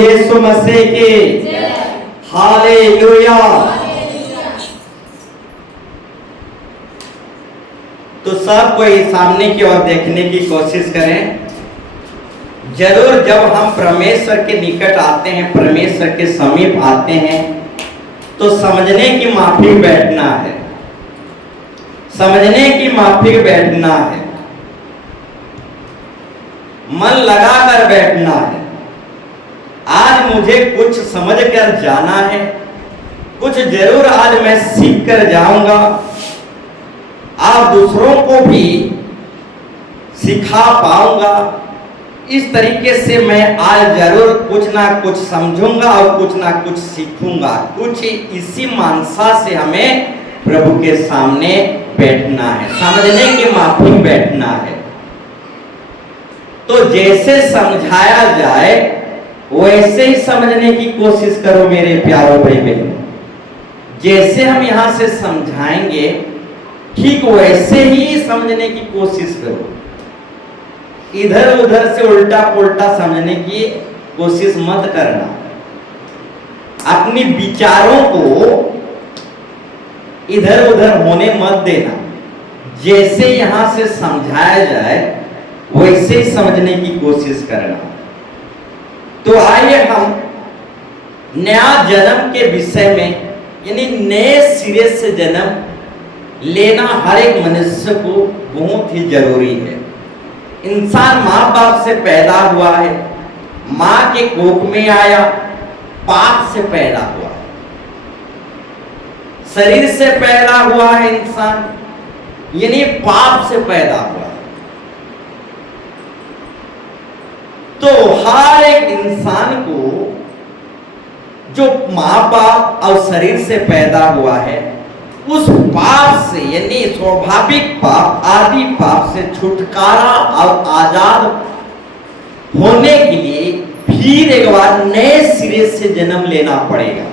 यीशु मसीह की हालेलुया। तो सब कोई सामने की ओर देखने की कोशिश करें। जरूर जब हम परमेश्वर के निकट आते हैं, परमेश्वर के समीप आते हैं, तो समझने की माफिक बैठना है, समझने की माफिक बैठना है, मन लगाकर बैठना है। आज मुझे कुछ समझ कर जाना है, कुछ जरूर आज मैं सीख कर जाऊंगा। आप दूसरों को भी सिखा पाऊंगा। इस तरीके से मैं आज जरूर कुछ ना कुछ समझूंगा और कुछ ना कुछ सीखूंगा। कुछ इसी मानसा से हमें प्रभु के सामने बैठना है, समझने की माफिक बैठना है। तो जैसे समझाया जाए वैसे ही समझने की कोशिश करो मेरे प्यारों भाई बहनों। जैसे हम यहां से समझाएंगे ठीक वैसे ही समझने की कोशिश करो। इधर उधर से उल्टा पुल्टा समझने की कोशिश मत करना। अपनी विचारों को इधर उधर होने मत देना। जैसे यहां से समझाया जाए वैसे ही समझने की कोशिश करना। तो आइए हम नया जन्म के विषय में, यानी नए सिरे से जन्म लेना हर एक मनुष्य को बहुत ही जरूरी है। इंसान माँ बाप से पैदा हुआ है, माँ के कोख में आया, पाप से पैदा हुआ है, शरीर से पैदा हुआ है इंसान, यानी पाप से पैदा हुआ है। तो हर एक इंसान को जो माँ बाप और शरीर से पैदा हुआ है, उस पाप से यानी स्वाभाविक पाप, आदि पाप से छुटकारा और आजाद होने के लिए फिर एक बार नए सिरे से जन्म लेना पड़ेगा।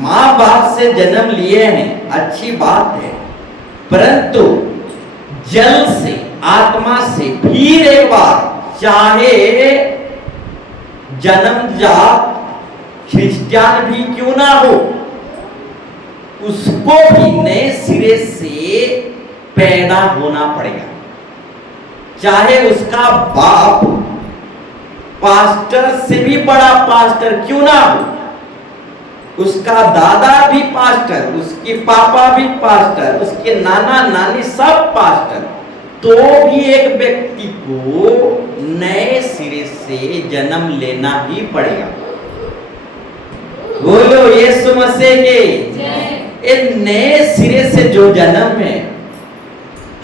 माँ बाप से जन्म लिए हैं, अच्छी बात है, परंतु जल से, आत्मा से फिर एक बार, चाहे जन्मजात क्रिश्चियन भी क्यों ना हो, उसको भी नए सिरे से पैदा होना पड़ेगा। चाहे उसका बाप पास्टर से भी बड़ा पास्टर क्यों ना हो, उसका दादा भी पास्टर, उसके पापा भी पास्टर, उसके नाना नानी सब पास्टर, तो भी एक व्यक्ति को नए सिरे से जन्म लेना ही पड़ेगा। बोलो यीशु मसीह के। एक नए सिरे से जो जन्म है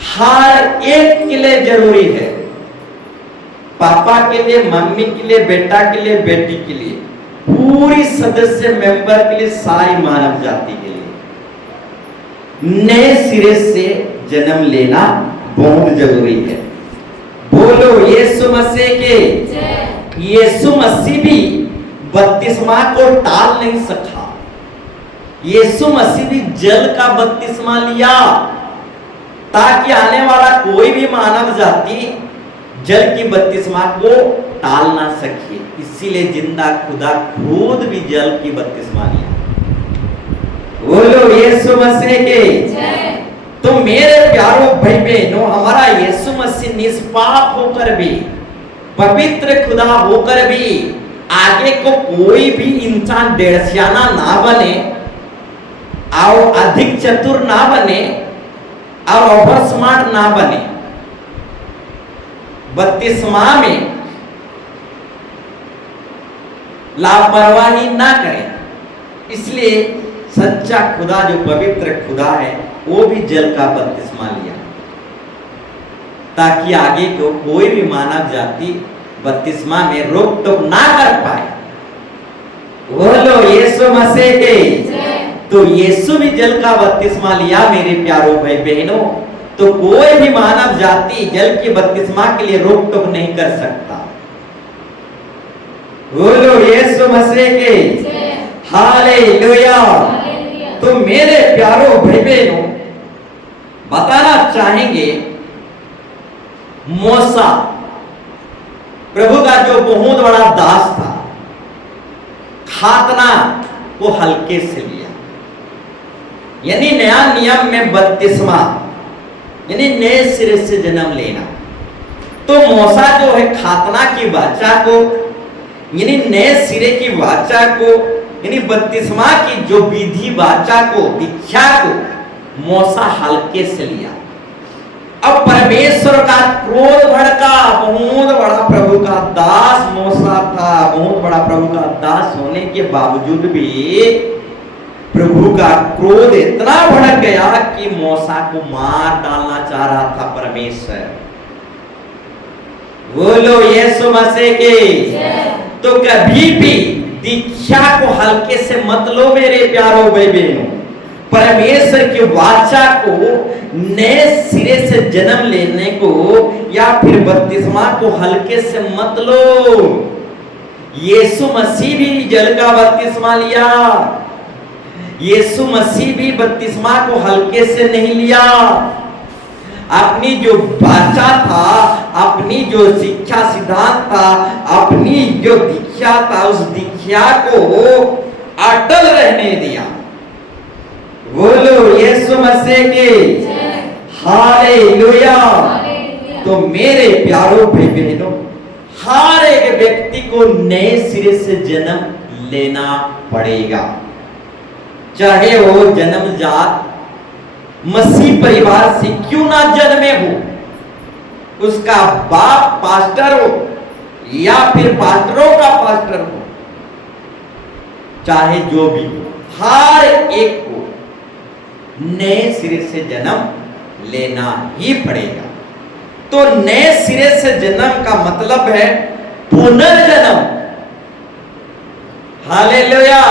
हर एक के लिए जरूरी है। पापा के लिए, मम्मी के लिए, बेटा के लिए, बेटी के लिए, पूरी सदस्य मेंबर के लिए, सारी मानव जाति के लिए नए सिरे से जन्म लेना बहुत जरूरी है। बोलो यीशु मसीह के। यीशु मसीह भी बपतिस्मा को टाल नहीं सका। यीशु मसीह भी जल का बपतिस्मा लिया ताकि आने वाला कोई भी मानव जाति जल की बपतिस्मा को टाल ना सके। इसीलिए जिंदा खुदा खुद भी जल की बपतिस्मा लिया। बोलो यीशु मसीह के। तो मेरे प्यारों भाई बहनों, हमारा यीशु मसीह निष्पाप होकर भी, पवित्र खुदा होकर भी आगे को कोई भी इंसान डेढ़सियाना ना बने और अधिक चतुर ना बने और ओवर स्मार्ट ना बने। बपतिस्मा में लापरवाही ना करें। इसलिए सच्चा खुदा जो पवित्र खुदा है वो भी जल का बपतिस्मा लिया ताकि आगे को कोई भी मानव जाति बपतिस्मा में रोक टोक ना कर पाए। बोलो यीशु मसीह के। तो यीशु भी जल का बपतिस्मा लिया मेरे प्यारों भाई बहनों। तो कोई भी मानव जाति जल की बपतिस्मा के लिए रोक टोक नहीं कर सकता। बोलो यीशु मसीह के। हालेलुया। तो मेरे प्यारों भाई बहनों, बताना चाहेंगे मूसा प्रभु का जो बहुत बड़ा दास था, खातना को हल्के से लिया, यानी नया नियम में बपतिस्मा यानी नए सिरे से जन्म लेना। तो मूसा जो है खातना की वाचा को यानी नए सिरे की वाचा को यानी बपतिस्मा की जो विधि वाचा को दीक्षा को मूसा हल्के से लिया। अब परमेश्वर का क्रोध भड़का, बहुत बड़ा प्रभु का दास मूसा था, बहुत बड़ा प्रभु का दास होने के बावजूद भी प्रभु का क्रोध इतना भड़क गया कि मूसा को मार डालना चाह रहा था परमेश्वर। बोलो यीशु मसीह के। तो कभी भी दीक्षा को हल्के से मत लो मेरे प्यारो भाई बहनों। परमेश्वर की वाचा को नए सिरे से जन्म लेने को या फिर बपतिस्मा को हल्के से मत लो। यीशु मसीह भी जल का बपतिस्मा लिया, यीशु मसीह भी बपतिस्मा को हल्के से नहीं लिया। अपनी जो वाचा था, अपनी जो शिक्षा सिद्धांत था, अपनी जो दीक्षा था, उस दीक्षा को अटल रहने दिया। बोलो यीशु मसीह के हालेलुया। तो मेरे प्यारो भाई बहनों, हर एक व्यक्ति को नए सिरे से जन्म लेना पड़ेगा, चाहे वो जन्मजात मसीह परिवार से क्यों ना जन्मे हो, उसका बाप पास्टर हो या फिर पास्टरों का पास्टर हो, चाहे जो भी हो, हर एक को नए सिरे से जन्म लेना ही पड़ेगा। तो नए सिरे से जन्म का मतलब है पुनर्जन्म। हालेलुया।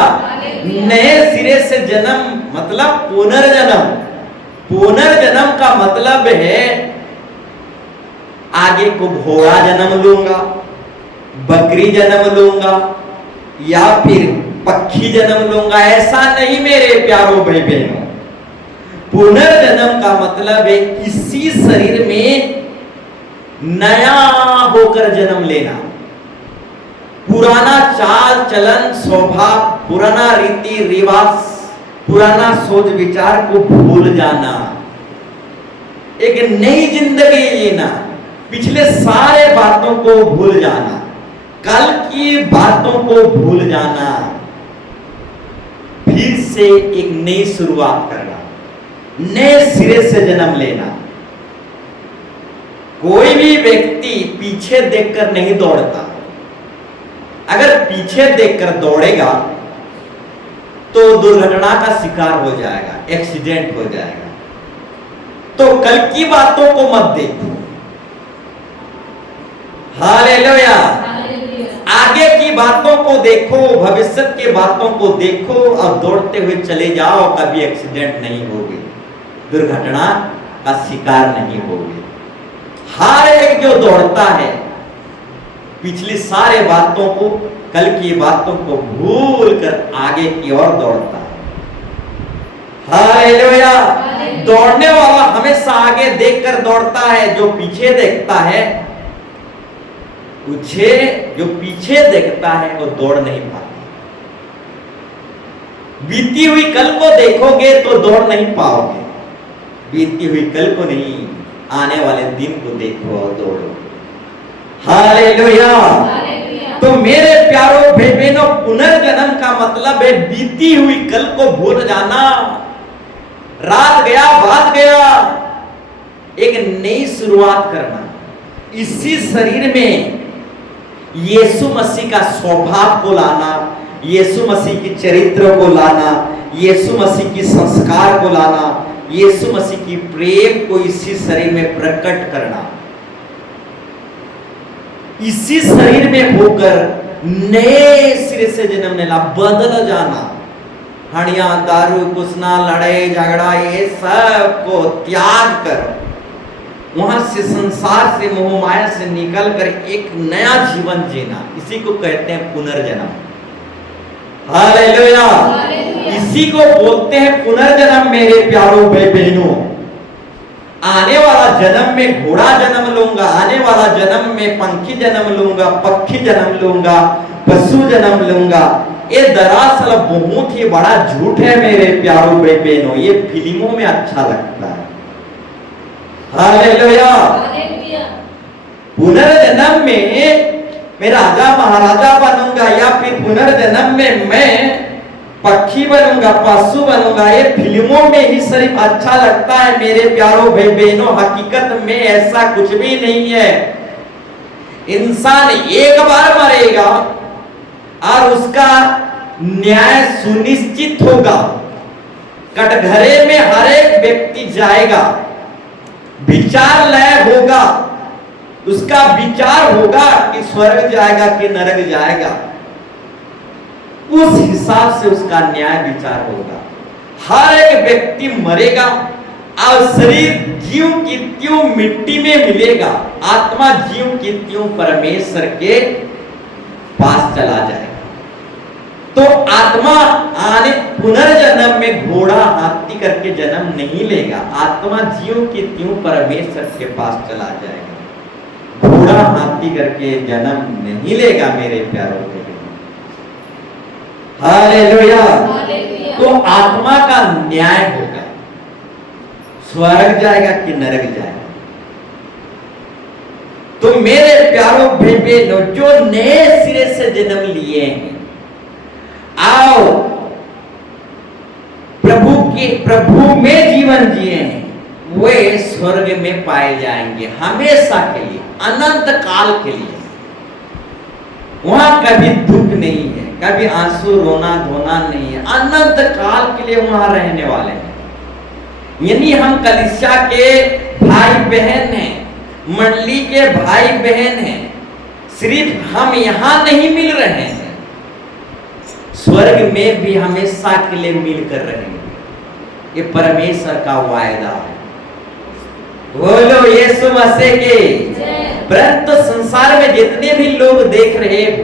नए सिरे से जन्म मतलब पुनर्जन्म। पुनर्जन्म का मतलब है आगे को घोड़ा जन्म लूंगा, बकरी जन्म लूंगा या फिर पक्षी जन्म लूंगा, ऐसा नहीं मेरे प्यारो भाई बहनों। पुनर्जन्म का मतलब है इसी शरीर में नया होकर जन्म लेना, पुराना चाल चलन स्वभाव, पुराना रीति रिवाज, पुराना सोच विचार को भूल जाना, एक नई जिंदगी जीना, पिछले सारे बातों को भूल जाना, कल की बातों को भूल जाना, फिर से एक नई शुरुआत करना, नए सिरे से जन्म लेना। कोई भी व्यक्ति पीछे देखकर नहीं दौड़ता। अगर पीछे देखकर दौड़ेगा तो दुर्घटना का शिकार हो जाएगा, एक्सीडेंट हो जाएगा। तो कल की बातों को मत देखो। हालेलुया। आगे की बातों को देखो, भविष्य की बातों को देखो और दौड़ते हुए चले जाओ। कभी एक्सीडेंट नहीं होगी, दुर्घटना का शिकार नहीं होगी। हर एक जो दौड़ता है पिछली सारे बातों को, कल की बातों को भूल कर आगे की ओर दौड़ता है। हालेलुया। दौड़ने वाला हमेशा आगे देखकर दौड़ता है, जो पीछे देखता है, जो पीछे देखता है वो दौड़ नहीं पाता। बीती हुई कल को देखोगे तो दौड़ नहीं पाओगे, बीती हुई कल को नहीं, आने वाले दिन को देखो और दौड़ो। हालेलुया। तो मेरे प्यारो भाई बहनों, पुनर्जन्म का मतलब है बीती हुई कल को भूल जाना, रात गया बात गया, एक नई शुरुआत करना। इसी शरीर में यीशु मसीह का स्वभाव को लाना, यीशु मसीह की चरित्र को लाना, यीशु मसीह की संस्कार को लाना, यीशु मसीह की प्रेम को इसी शरीर में प्रकट करना, इसी शरीर में होकर नए सिरे से जन्म लेना, बदल जाना। हड़िया दारू कुसना लड़ाई झगड़ा ये सब को त्याग कर वहां से, संसार से, मोह माया से निकल कर एक नया जीवन जीना, इसी को कहते हैं पुनर्जन्म। हालेलुया। इसी को बोलते हैं पुनर्जन्म मेरे प्यारो भाई बहनों। आने वाला जन्म में घोड़ा जन्म लूंगा, आने वाला जन्म में पंखी जन्म लूंगा, पक्षी जन्म लूंगा, पशु जन्म लूंगा, ये दरअसल बहुत ही बड़ा झूठ है मेरे प्यारों भाई बहनों, ये फिल्मों में अच्छा लगता है। हालेलुया। पुनर्जन्म में मैं राजा महाराजा बनूंगा या फिर पुनर्जन्म में मैं पक्षी बनूंगा, पशु बनूंगा, ये फिल्मों में ही सिर्फ अच्छा लगता है मेरे प्यारों भाई बहनों। हकीकत में ऐसा कुछ भी नहीं है। इंसान एक बार मरेगा और उसका न्याय सुनिश्चित होगा। कटघरे में हर एक व्यक्ति जाएगा, विचारलय होगा, उसका विचार होगा कि स्वर्ग जाएगा कि नरक जाएगा। उस हिसाब से उसका न्याय विचार होगा। हर एक व्यक्ति मरेगा और शरीर ज्यों की त्यों मिट्टी में मिलेगा, आत्मा ज्यों की त्यों परमेश्वर के पास चला जाएगा। तो आत्मा आने पुनर्जन्म में घोड़ा हाथी करके जन्म नहीं लेगा, आत्मा ज्यों की त्यों परमेश्वर के पास चला जाएगा। घोड़ा हाथी करके जन्म नहीं लेगा मेरे प्यारों के। हालेलुया। तो आत्मा का न्याय होगा, स्वर्ग जाएगा कि नरक जाएगा। तो मेरे प्यारों भाई बहनों, जो नए सिरे से जन्म लिए हैं, आओ प्रभु में जीवन जिए हैं, वे स्वर्ग में पाए जाएंगे हमेशा के लिए, अनंत काल के लिए। वहां कभी दुख नहीं है, कभी आंसू रोना धोना नहीं है, अनंत काल के लिए वहां रहने वाले हैं। यानी हम कलीसिया के भाई बहन हैं, मंडली के भाई बहन हैं। सिर्फ हम यहां नहीं मिल रहे हैं, स्वर्ग में भी हमेशा के लिए मिलकर रहेंगे। ये परमेश्वर का वायदा है। बोलो यीशु मसीह के। परंतु संसार में जितने भी लोग देख रहे हो,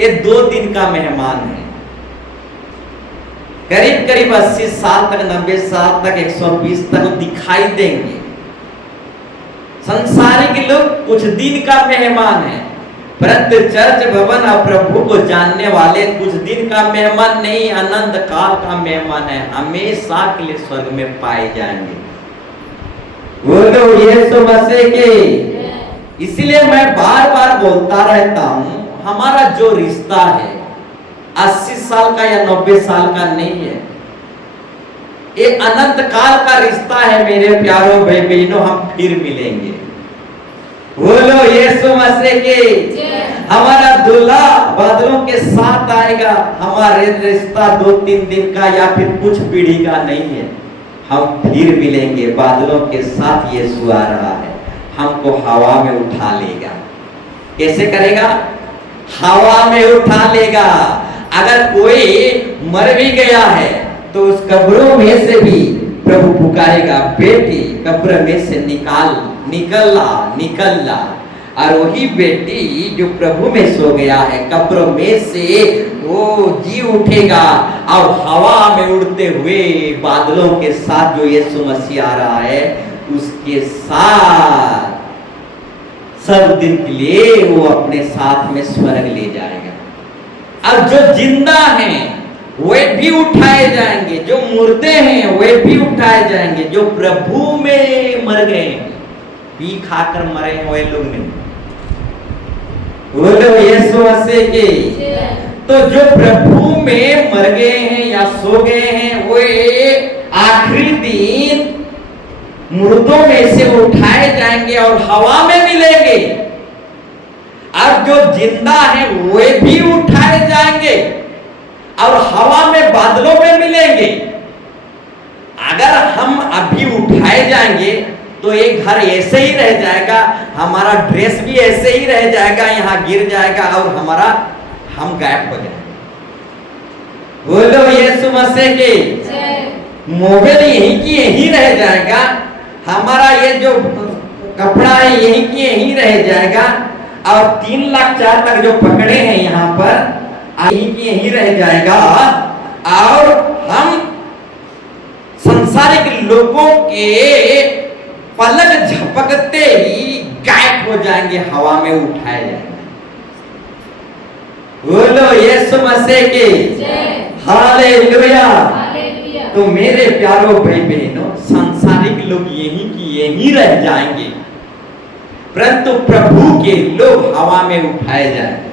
ये 2 दिन का मेहमान है। करीब करीब 80 साल तक, 90 साल तक, 120 तक दिखाई देंगे। संसारिक लोग कुछ दिन का मेहमान है, परंतु चर्च भवन और प्रभु को जानने वाले कुछ दिन का मेहमान नहीं, अनंत काल का मेहमान है। हमेशा के लिए स्वर्ग में पाए जाएंगे। बोलो यीशु मसीह के। इसलिए मैं बार बार बोलता रहता हूं, हमारा जो रिश्ता है 80 साल का या 90 साल का नहीं है, ये अनंत काल का रिश्ता है मेरे प्यारों भाई बहनों। हम फिर मिलेंगे। बोलो यीशु मसीह के। हमारा दूल्हा बादलों के साथ आएगा। हमारे रिश्ता 2-3 दिन का या फिर कुछ पीढ़ी का नहीं है। हम फिर मिलेंगे बादलों के साथ। यीशु आ रहा है, हमको हवा में उठा लेगा। कैसे करेगा? हवा में उठा लेगा। अगर कोई मर भी गया है तो उस कब्रों में से भी प्रभु पुकारेगा, बेटी कब्र में से निकल ला। और वही बेटी जो प्रभु में सो गया है, कब्र में से वो जी उठेगा और हवा में उड़ते हुए बादलों के साथ जो यीशु मसीह आ रहा है, उसके साथ सब दिन के लिए वो अपने साथ में स्वर्ग ले जाएगा। अब जो जिंदा हैं वे भी उठाए जाएंगे, जो मुर्दे हैं वे भी उठाए जाएंगे। जो प्रभु में मर गए, पी खाकर मरे हैं, वे लोग नहीं। बोलो यीशु मसीह के। तो जो प्रभु में मर गए हैं या सो गए हैं, वे आखिरी दिन मुर्दों में से उठाए जाएंगे और हवा में मिलेंगे। और जो जिंदा है वे भी उठाए जाएंगे और हवा में बादलों में मिलेंगे। अगर हम अभी उठाए जाएंगे तो एक घर ऐसे ही रह जाएगा, हमारा ड्रेस भी ऐसे ही रह जाएगा, यहाँ गिर जाएगा और हम गायब हो जाएंगे। बोलो यीशु मसीह के। मोबाइल यहीं की यहीं रह जाएगा, हमारा ये जो कपड़ा है यहीं की यहीं रह जाएगा, और 3 लाख 4 लाख जो पकड़े हैं यहाँ पर यहीं की यहीं रह जाएगा। और हम संसारिक लोगों के पलक झपकते ही गायब हो जाएंगे, हवा में उठाए जाएंगे। बोलो यीशु मसीह की हालेलुया। तो मेरे प्यारो भाई बहनों, सांसारिक लोग यही की यही रह जाएंगे, परंतु प्रभु के लोग हवा में उठाए जाएंगे।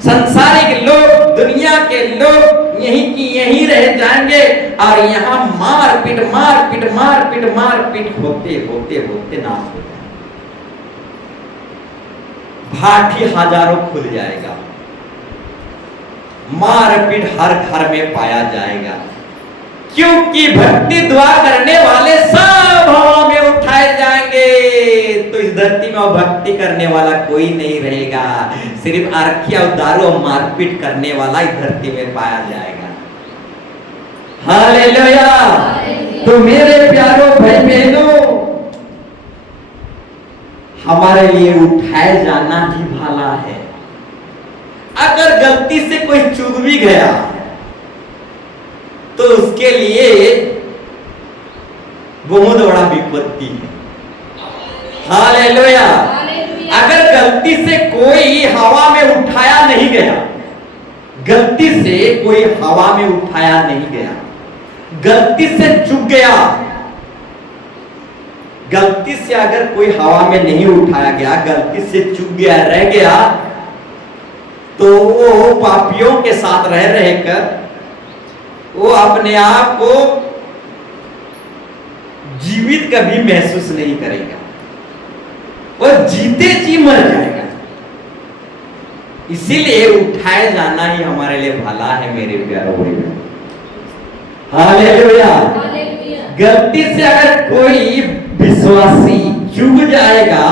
संसारिक लोग, दुनिया के लोग यही की यही रह जाएंगे और यहाँ मारपीट मारपीट मारपीट मारपीट होते होते होते नाश हो जाएंगे। भाटी हजारों खुल जाएगा, मारपीट हर घर में पाया जाएगा, क्योंकि भक्ति दुआ करने वाले सब हवा में उठाए जाएंगे। तो इस धरती में भक्ति करने वाला कोई नहीं रहेगा, सिर्फ आरखिया दारू और मारपीट करने वाला इस धरती में पाया जाएगा। हालेलुया। तो मेरे प्यारो भाई बहनों, हमारे लिए उठाए जाना ही भला है। अगर गलती से कोई चूक भी गया तो उसके लिए बहुत बड़ा विपत्ति है। हालेलुया। अगर गलती से कोई हवा में उठाया नहीं गया, गलती से कोई हवा में उठाया नहीं गया, गलती से चूक गया, गलती से अगर कोई हवा में नहीं उठाया गया, गलती से चूक गया, रह गया, तो वो पापियों के साथ रह रहकर वो अपने आप को जीवित कभी महसूस नहीं करेगा, वो जीते जी मर जाएगा। इसीलिए उठाए जाना ही हमारे लिए भला है मेरे प्यारे भाई। हालेलुया। गलती से अगर कोई विश्वासी चूक जाएगा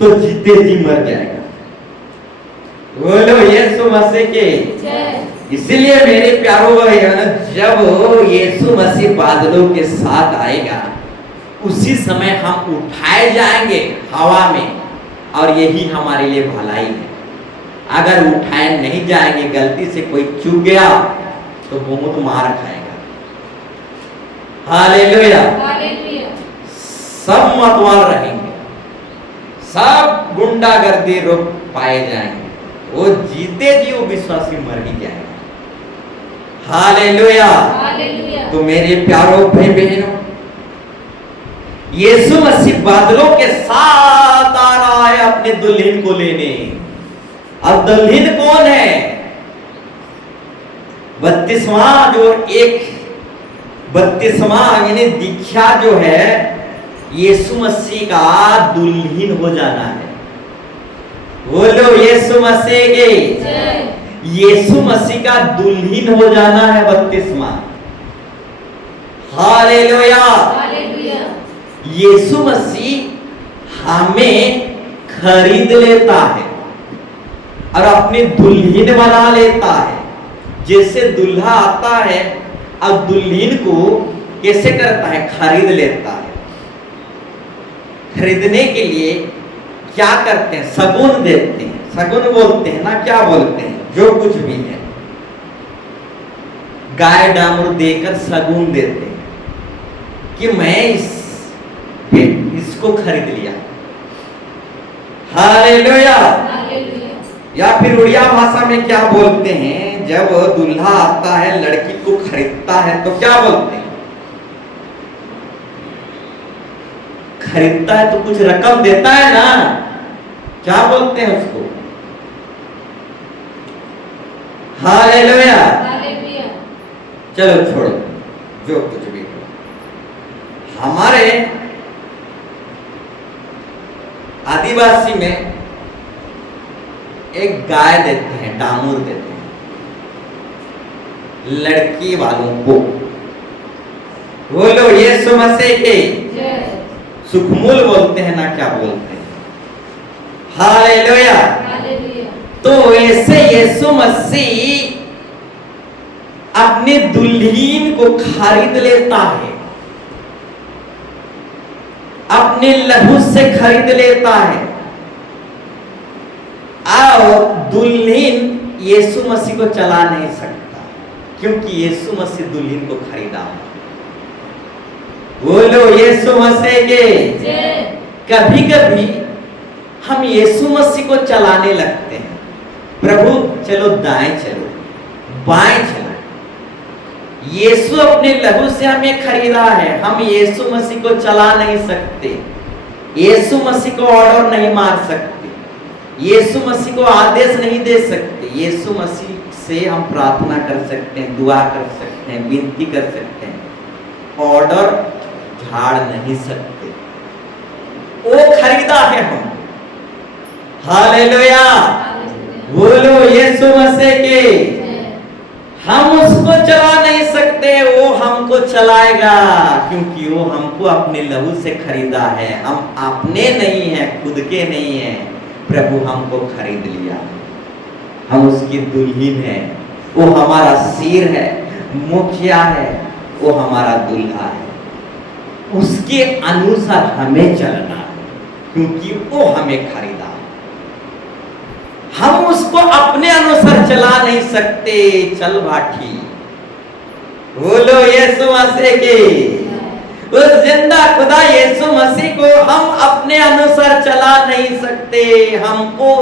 तो जीते जी मर जाएगा। बोलो यीशु मसीह के। इसलिए मेरे प्यारों भाइयों, जब यीशु मसीह बादलों के साथ आएगा उसी समय हम उठाए जाएंगे हवा में, और यही हमारे लिए भलाई है। अगर उठाए नहीं जाएंगे, गलती से कोई चूक गया तो बहुत मार खाएगा। हालेलुया। सब मतवाल रहेंगे, सब गुंडागर्दी रोक पाए जाएंगे, वो जीते जी वो विश्वासी मर ही जाएगा। हालेलुया। तो मेरे प्यारों भाई बहनों, यीशु मसीह बादलों के साथ आ रहा है अपने दुल्हन को लेने। अब दुल्हन कौन है? 32वां जो एक 32वां यानी दीक्षा जो है, यीशु मसीह का दुल्हन हो जाना है। बोलो यीशु मसीह के। यीशु मसीह का दुल्हन हो जाना है 32वां। हालेलुया। यीशु मसीह हमें खरीद लेता है और अपनी दुल्हन बना लेता है। जैसे दूल्हा आता है और दुल्हन को कैसे करता है? खरीद लेता है। खरीदने के लिए क्या करते हैं? शगुन देते हैं। शगुन बोलते हैं ना, क्या बोलते हैं? जो कुछ भी है, गाय डामर देकर शगुन देते हैं कि मैं इसको खरीद लिया। हालेलुया। या फिर उड़िया भाषा में क्या बोलते हैं? जब दूल्हा आता है लड़की को खरीदता है तो क्या बोलते हैं? खरीदता है तो कुछ रकम देता है ना, क्या बोलते हैं उसको? हालेलुया। चलो छोड़ो जो कुछ भी हो। हमारे आदिवासी में एक गाय देते हैं, डामूर देते हैं लड़की वालों को। बोलो यीशु मसीह के। सुखमूल बोलते हैं ना, क्या बोलते हैं? हालेलुया। तो ऐसे यीशु मसीह अपने दुल्हन को खरीद लेता है, अपने लहू से खरीद लेता है। और दुल्हन यीशु मसीह को चला नहीं सकता, क्योंकि यीशु मसीह दुल्हन को खरीदा है। बोलो यीशु मसीह के। कभी कभी हम यीशु मसीह को चलाने लगते हैं। प्रभु चलो दाएं चलो, बाएं चलो। यीशु अपने लहू से हमें खरीदा है, हम यीशु मसीह को चला नहीं सकते, यीशु मसीह को ऑर्डर नहीं मार सकते, यीशु मसीह को आदेश नहीं दे सकते। यीशु मसीह से हम प्रार्थना कर सकते हैं, दुआ कर सकते हैं, विनती कर सकते हैं, ऑर्डर झाड़ नहीं सकते। वो खरीदा है हम। हालेलुया, बोलो यीशु मसीह के। हम उसको चला नहीं सकते, वो हमको चलाएगा, क्योंकि वो हमको अपने लहू से खरीदा है। हम अपने नहीं हैं, खुद के नहीं हैं, प्रभु हमको खरीद लिया। हम उसकी दुल्हन है, वो हमारा सिर है, मुखिया है, वो हमारा दूल्हा है। उसके अनुसार हमें चलना है, क्योंकि वो हमें खरीदा। हम उसको अपने अनुसार चला नहीं सकते। चल भाठी, बोलो यीशु मसीह के। उस जिंदा खुदा यीशु मसीह को हम अपने अनुसार चला नहीं सकते, हमको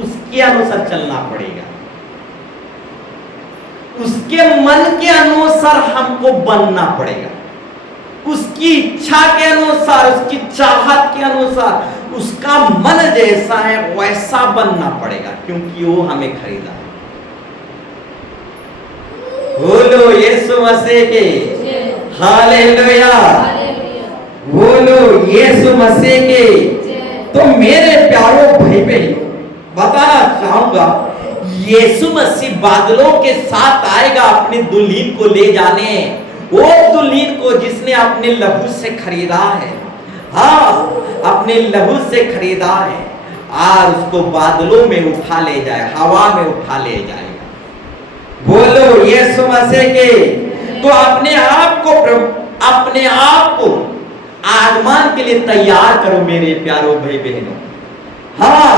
उसके अनुसार चलना पड़ेगा। उसके मन के अनुसार हमको बनना पड़ेगा, उसकी इच्छा के अनुसार, उसकी चाहत के अनुसार, उसका मन जैसा है वैसा बनना पड़ेगा, क्योंकि वो हमें खरीदा है। बोलो यीशु मसीह के। हालेलुया, बोलो यीशु मसीह के। तो मेरे प्यारों भाई बहनों, बताना चाहूंगा, यीशु मसीह बादलों के साथ आएगा अपनी दुल्हन को ले जाने, वो दुल्हन को जिसने अपने लहू से खरीदा है। हाँ, अपने लहू से खरीदा है, और उसको बादलों में उठा ले जाए, हवा में उठा ले जाएगा। बोलो यीशु मसीह के। तो अपने आप को आगमन के लिए तैयार करो मेरे प्यारों भाई बहनों। हाँ,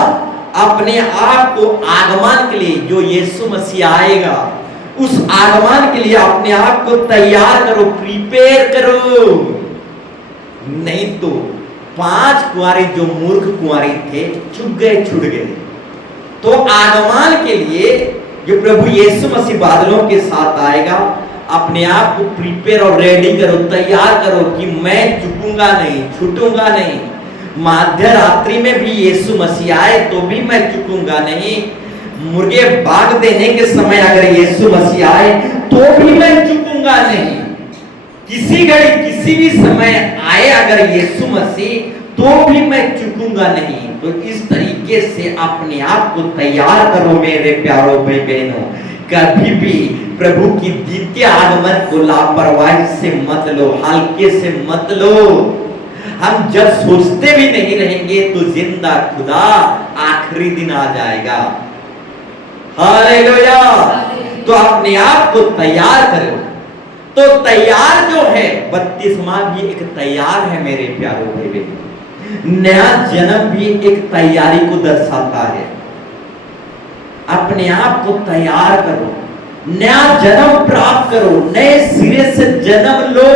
अपने आप को आगमन के लिए, जो यीशु मसीह आएगा उस आगमन के लिए अपने आप को तैयार करो, प्रिपेयर करो। नहीं तो 5 कुंवारे जो मूर्ख कुंवारे थे छूट गए। तो आगमन के लिए जो प्रभु यीशु मसीह बादलों के साथ आएगा, अपने आप को प्रिपेयर और रेडी करो, तैयार करो कि मैं चूकूंगा नहीं, छूटूंगा नहीं। मध्य रात्रि में भी यीशु मसीह आए तो भी मैं चूकूंगा नहीं। मुर्गे बाग देने के समय अगर यीशु मसीह आए तो भी मैं चूकूंगा नहीं। किसी घड़ी किसी भी समय आए अगर यीशु मसीह, तो भी मैं चूकूंगा नहीं। तो इस तरीके से अपने आप को तैयार करो मेरे प्यारों भाई बहनों। कभी भी प्रभु की द्वितीय आगमन को लापरवाही से मत लो, हल्के से मत लो। हम जब सोचते भी नहीं रहेंगे तो जिंदा खुदा आखिरी दिन आ जाएगा। हालेलुया। तो अपने आप को तैयार करो। तो तैयार जो है, बपतिस्मा भी एक तैयार है मेरे प्यारों भाई बहनों। नया जन्म भी एक तैयारी को दर्शाता है। अपने आप को तैयार करो, नया जन्म प्राप्त करो, नए सिरे से जन्म लो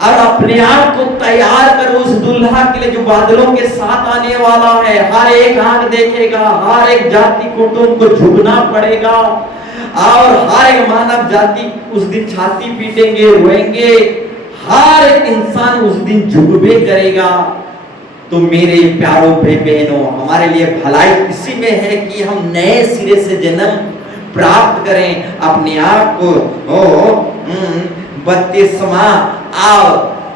और अपने आप को तैयार करो उस दुल्हा के लिए जो बादलों के साथ आने वाला है। हर एक आंख देखेगा, हर एक जाति कुटुंब को झुकना पड़ेगा और हर एक मानव जाति उस दिन छाती पीटेंगे, रोएंगे। हर एक इंसान उस दिन झुकबे करेगा। तो मेरे प्यारों भाई बहनों, हमारे लिए भलाई इसी में है कि हम नए सिरे से जन्म प्राप्त करें, अपने आप को बपतिस्मा और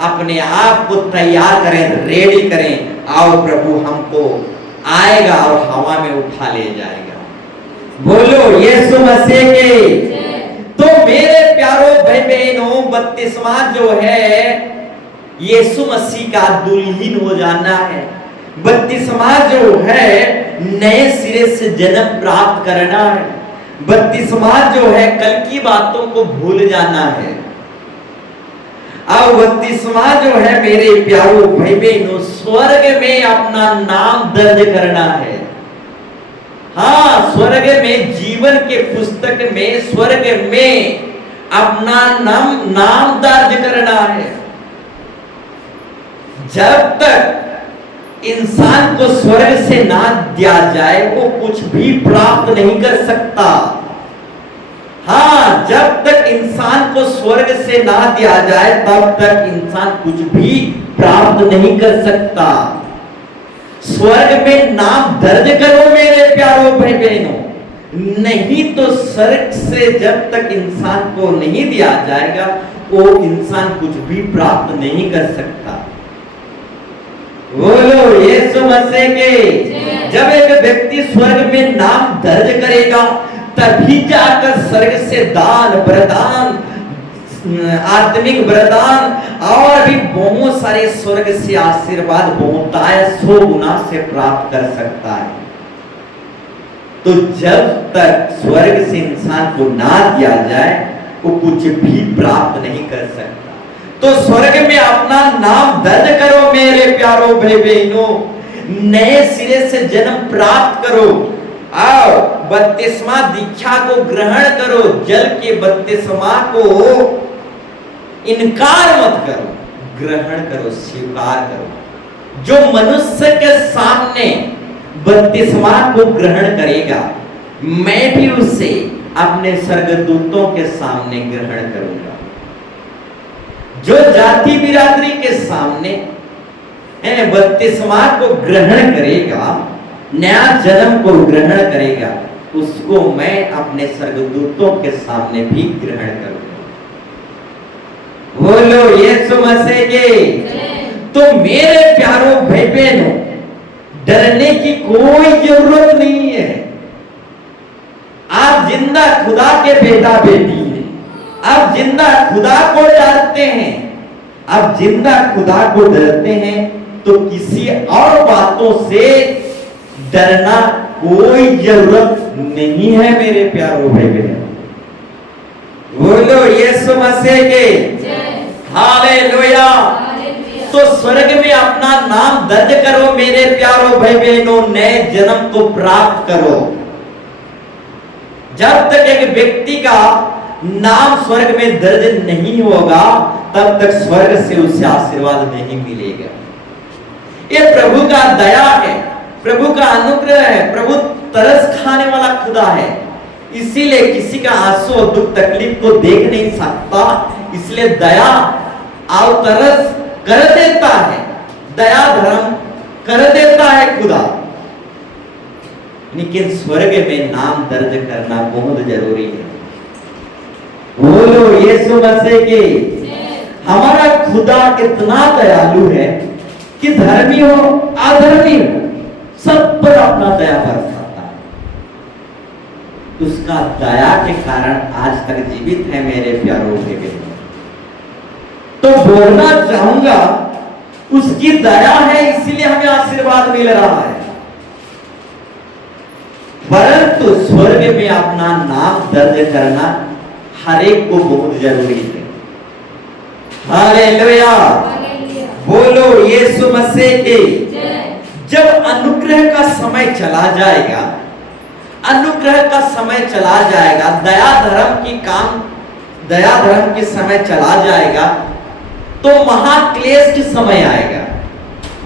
अपने आप को तैयार करें, रेडी करें, और प्रभु हमको आएगा और हवा में उठा ले जाएगा। बोलो यीशु मसीह के। तो मेरे प्यारों भाई बहनों, बपतिस्मा जो है यीशु मसीह का दुल्हन हो जाना है। बपतिस्मा जो है नए सिरे से जन्म प्राप्त करना है। बपतिस्मा जो है कल की बातों को भूल जाना है। और बपतिस्मा जो है मेरे प्यारों भाई बहनों, स्वर्ग में अपना नाम दर्ज करना है। हाँ, स्वर्ग में, जीवन के पुस्तक में, स्वर्ग में अपना नाम दर्ज करना है। जब तक इंसान को स्वर्ग से ना दिया जाए वो कुछ भी प्राप्त नहीं कर सकता। हाँ, जब तक इंसान को स्वर्ग से ना दिया जाए तब तक इंसान कुछ भी प्राप्त नहीं कर सकता। स्वर्ग में नाम दर्ज करो मेरे प्यारो भाई बहनों, नहीं तो स्वर्ग से जब तक इंसान को नहीं दिया जाएगा वो इंसान कुछ भी प्राप्त नहीं कर सकता। बोलो यीशु मसीह के। जब एक व्यक्ति स्वर्ग में नाम दर्ज करेगा तभी जाकर स्वर्ग से दान वरदान, आत्मिक वरदान और भी बहुत सारे स्वर्ग से आशीर्वाद बहुतायत 100 गुना से प्राप्त कर सकता है। तो जब तक स्वर्ग से इंसान को ना दिया जाए वो कुछ भी प्राप्त नहीं कर सकता। तो स्वर्ग में अपना नाम दर्ज करो मेरे प्यारो भाई बहनों, नए सिरे से जन्म प्राप्त करो। आओ बपतिस्मा दीक्षा को ग्रहण करो, जल के बपतिस्मा को इनकार मत करो, ग्रहण करो, स्वीकार करो। जो मनुष्य के सामने बपतिस्मा को ग्रहण करेगा मैं भी उसे अपने स्वर्गदूतों के सामने ग्रहण करूंगा। जो जाति बिरादरी के सामने बपतिस्मा को ग्रहण करेगा, नया जन्म को ग्रहण करेगा, उसको मैं अपने स्वर्गदूतों के सामने भी ग्रहण करूंगा। बोलो यीशु मसीह के। तो मेरे प्यारो भाई बहनों, डरने की कोई जरूरत नहीं है। आप जिंदा खुदा के बेटा बेटी हैं, आप जिंदा खुदा को डरते हैं। आप जिंदा खुदा को डरते हैं तो किसी और बातों से डरना कोई जरूरत नहीं है मेरे प्यारो भाई बहनों। बोलो यीशु मसीह के। हालेलुया। तो स्वर्ग में अपना नाम दर्ज करो मेरे प्यारो भाई बहनों, नए जन्म को प्राप्त करो। जब तक एक व्यक्ति का नाम स्वर्ग में दर्ज नहीं होगा तब तक स्वर्ग से उसे आशीर्वाद नहीं मिलेगा। ये प्रभु का दया है, प्रभु का अनुग्रह है। प्रभु तरस खाने वाला खुदा है, इसीलिए किसी का आंसू और दुख तकलीफ को देख नहीं सकता, इसलिए दया और तरस कर देता है, दया धर्म कर देता है खुदा। लेकिन स्वर्ग में नाम दर्ज करना बहुत जरूरी है। बोलो यीशु मसीह के। हमारा खुदा इतना दयालु है कि धर्मी हो अधर्मी हो सब पर अपना दया बरसाता है। उसका दया के कारण आज तक जीवित है मेरे प्यारों के बेटे। तो बोलना चाहूंगा उसकी दया है इसलिए हमें आशीर्वाद मिल रहा है, परंतु स्वर्ग में अपना नाम दर्ज करना हर एक को बहुत जरूरी है। हालेलुया। बोलो यीशु मसीह के। जब अनुग्रह का समय चला जाएगा, अनुग्रह का समय चला जाएगा, दया धर्म के समय चला जाएगा तो महाक्लेश का समय आएगा,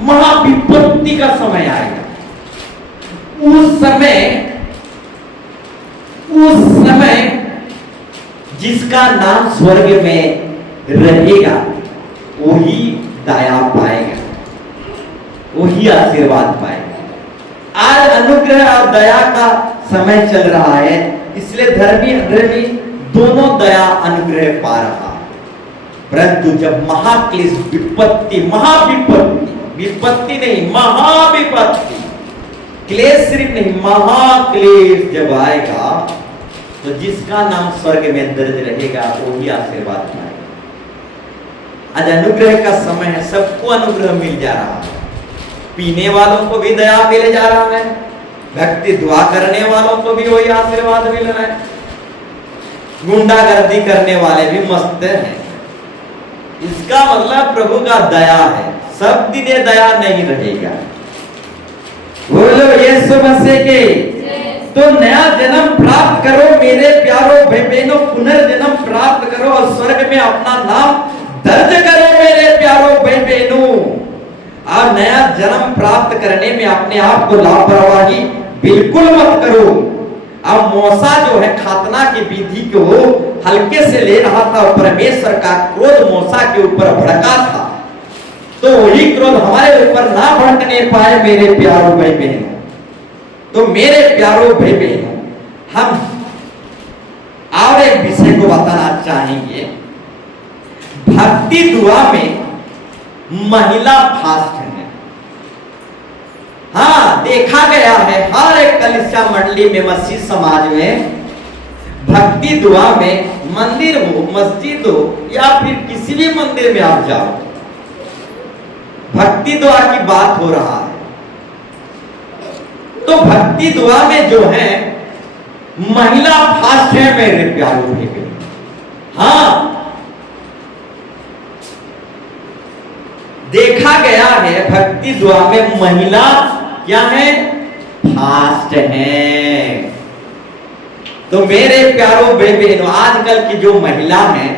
महाविपत्ति का समय आएगा। उस समय जिसका नाम स्वर्ग में रहेगा वही दया पाएगा, वही आशीर्वाद पाएगा। आज अनुग्रह और दया का समय चल रहा है, इसलिए धर्मी अधर्मी दोनों दया अनुग्रह पा रहा है। परंतु जब महाक्लेश विपत्ति नहीं महाविपत्ति, क्लेश सिर्फ नहीं महाक्लेश जब आएगा तो जिसका नाम स्वर्ग में दर्ज रहेगा वही आशीर्वाद पाएगा। आज अनुग्रह का समय है, सबको अनुग्रह मिल जा रहा है। पीने वालों को भी दया मिल जा रहा है, भक्ति दुआ करने वालों को भी वही आशीर्वाद मिल रहा है, गुंडागर्दी करने वाले भी मस्त हैं। इसका मतलब प्रभु का दया है, सब दिन दया नहीं रहेगा। बोलो यीशु मसीह के। तो नया जन्म प्राप्त करो मेरे प्यारो भाई बहनों, पुनर्जन्म प्राप्त करो और स्वर्ग में अपना नाम दर्ज करो मेरे प्यारो भाई बहनों। और नया जन्म प्राप्त करने में अपने आप को लापरवाही बिल्कुल मत करो। अब मूसा जो है खतना की विधि को हल्के से ले रहा था और परमेश्वर का क्रोध मूसा के ऊपर भड़का था, तो वही क्रोध हमारे ऊपर ना भड़कने पाए मेरे प्यारों भाई बहनों। तो मेरे प्यारों भाई बहनों, हम और एक विषय को बताना चाहेंगे। भक्ति दुआ में महिला फास्ट है। हाँ, देखा गया है हर एक कलीसिया मंडली में, मसीह समाज में भक्ति दुआ में, मंदिर हो, मस्जिद हो या फिर किसी भी मंदिर में आप जाओ, भक्ति दुआ की बात हो रहा है। तो भक्ति दुआ में जो है महिला फास्ट है मेरे प्यारों भाई। हाँ, देखा गया है भक्ति दुआ में महिला क्या है, फास्ट है। तो मेरे प्यारों भाई बहनों, आजकल की जो महिला है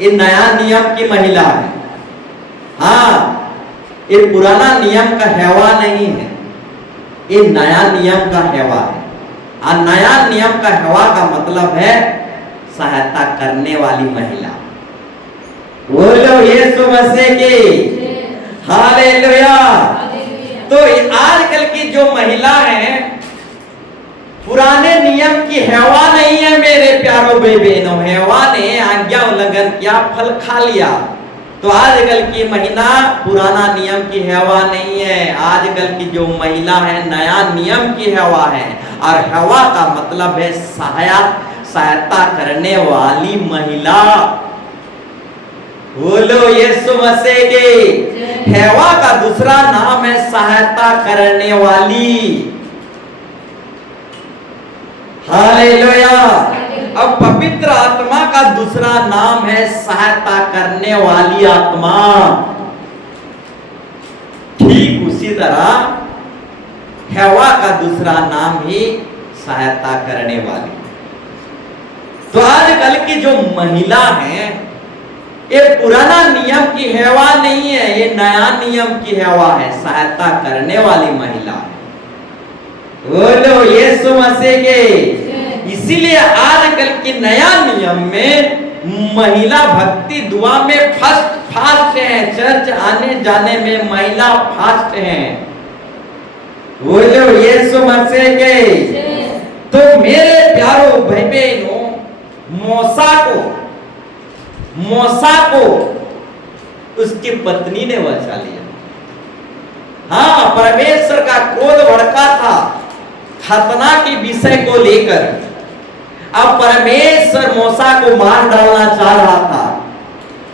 ये नया नियम की महिला है। हाँ, ये पुराना नियम का हेवा नहीं है, ये नया नियम का हेवा है। और नया नियम का हेवा का मतलब है सहायता करने वाली महिला। बोलो यीशु मसीह की हालेलुया। तो आजकल की जो महिला है पुराने नियम की हेवा नहीं है मेरे प्यारों भाई बहनों। हेवा ने आज्ञा उल्लंघन किया, फल खा लिया। तो आजकल की महिला पुराना नियम की हेवा नहीं है। आजकल की जो महिला है नया नियम की हेवा है। और हेवा का मतलब है सहायता करने वाली महिला। बोलो यीशु मसीह के। हेवा का दूसरा नाम है सहायता करने वाली। हालेलुया। अब पवित्र आत्मा का दूसरा नाम है सहायता करने वाली आत्मा। ठीक उसी तरह हेवा का दूसरा नाम ही सहायता करने वाली। तो आजकल की जो महिला है ये पुराना नियम की हेवा नहीं है, ये नया नियम की हेवा है, सहायता करने वाली महिला है। बोलो यीशु मसीह के। इसीलिए आजकल के नया नियम में महिला भक्ति दुआ में फास्ट है। चर्च आने जाने में महिला फास्ट है। बोलो यीशु मसीह के। तो मेरे प्यारों भाई बहनों, मूसा को उसकी पत्नी ने बचा लिया। हाँ, परमेश्वर का क्रोध भड़का था खतना के विषय को लेकर। अब परमेश्वर मूसा को मार डालना चाह रहा था,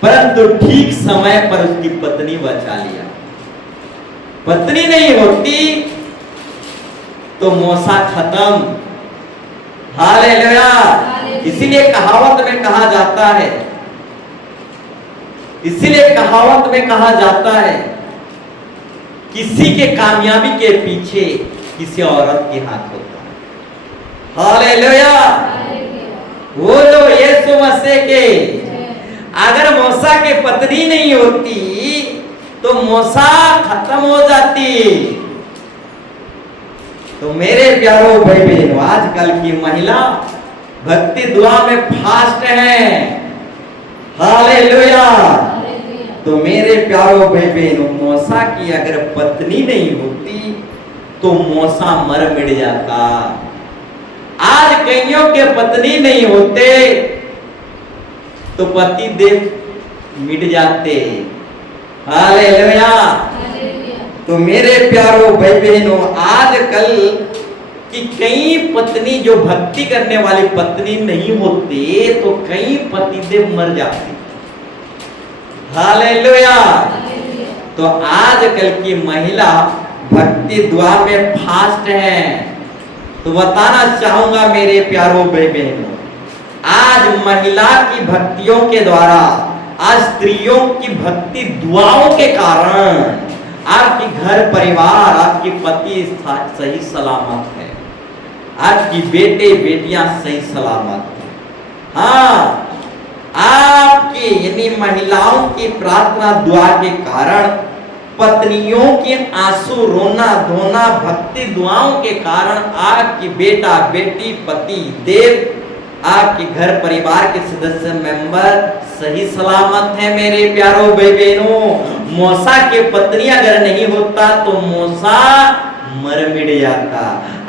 परंतु ठीक समय पर उसकी पत्नी बचा लिया। पत्नी नहीं होती तो मूसा खत्म। हालेलुया। इसीलिए कहावत में कहा जाता है किसी के कामयाबी के पीछे किसी औरत के हाथ होता है। हालेलुया। बोलो यीशु मसीह के। अगर मूसा के पत्नी नहीं होती तो मूसा खत्म हो जाती। तो मेरे प्यारों भाई बहनों, आजकल की महिला भक्ति दुआ में फास्ट है। हालेलुया। तो मेरे प्यारों भाई बहनों, मूसा की अगर पत्नी नहीं होती तो मूसा मर मिट जाता। आज कईयों के पत्नी नहीं होते तो पति देव मिट जाते। हालेलुया। तो मेरे प्यारों भाई बहनों, आजकल की कई पत्नी जो भक्ति करने वाली पत्नी नहीं होती तो कई पतिदेव मर जाते। हालेलुया। तो आजकल की महिला भक्ति दुआ में फास्ट है। तो बताना चाहूंगा मेरे प्यारों भाई बहनों, आज महिला की भक्तियों के द्वारा, आज स्त्रियों की भक्ति दुआओं के कारण आपकी घर परिवार, आपके पति सही सलामत है, आपकी बेटे बेटियां सही सलामत है। हाँ, आपकी यानी महिलाओं की प्रार्थना दुआ के कारण पत्नियों के आंसू, रोना धोना, भक्ति दुआओं के कारण आपकी बेटा बेटी पति देव आपके घर परिवार के सदस्य मेंबर सही सलामत है मेरे प्यारों भाई बहनों। मौसा के पत्नी अगर नहीं होता तो मौसा मर मिट जाता।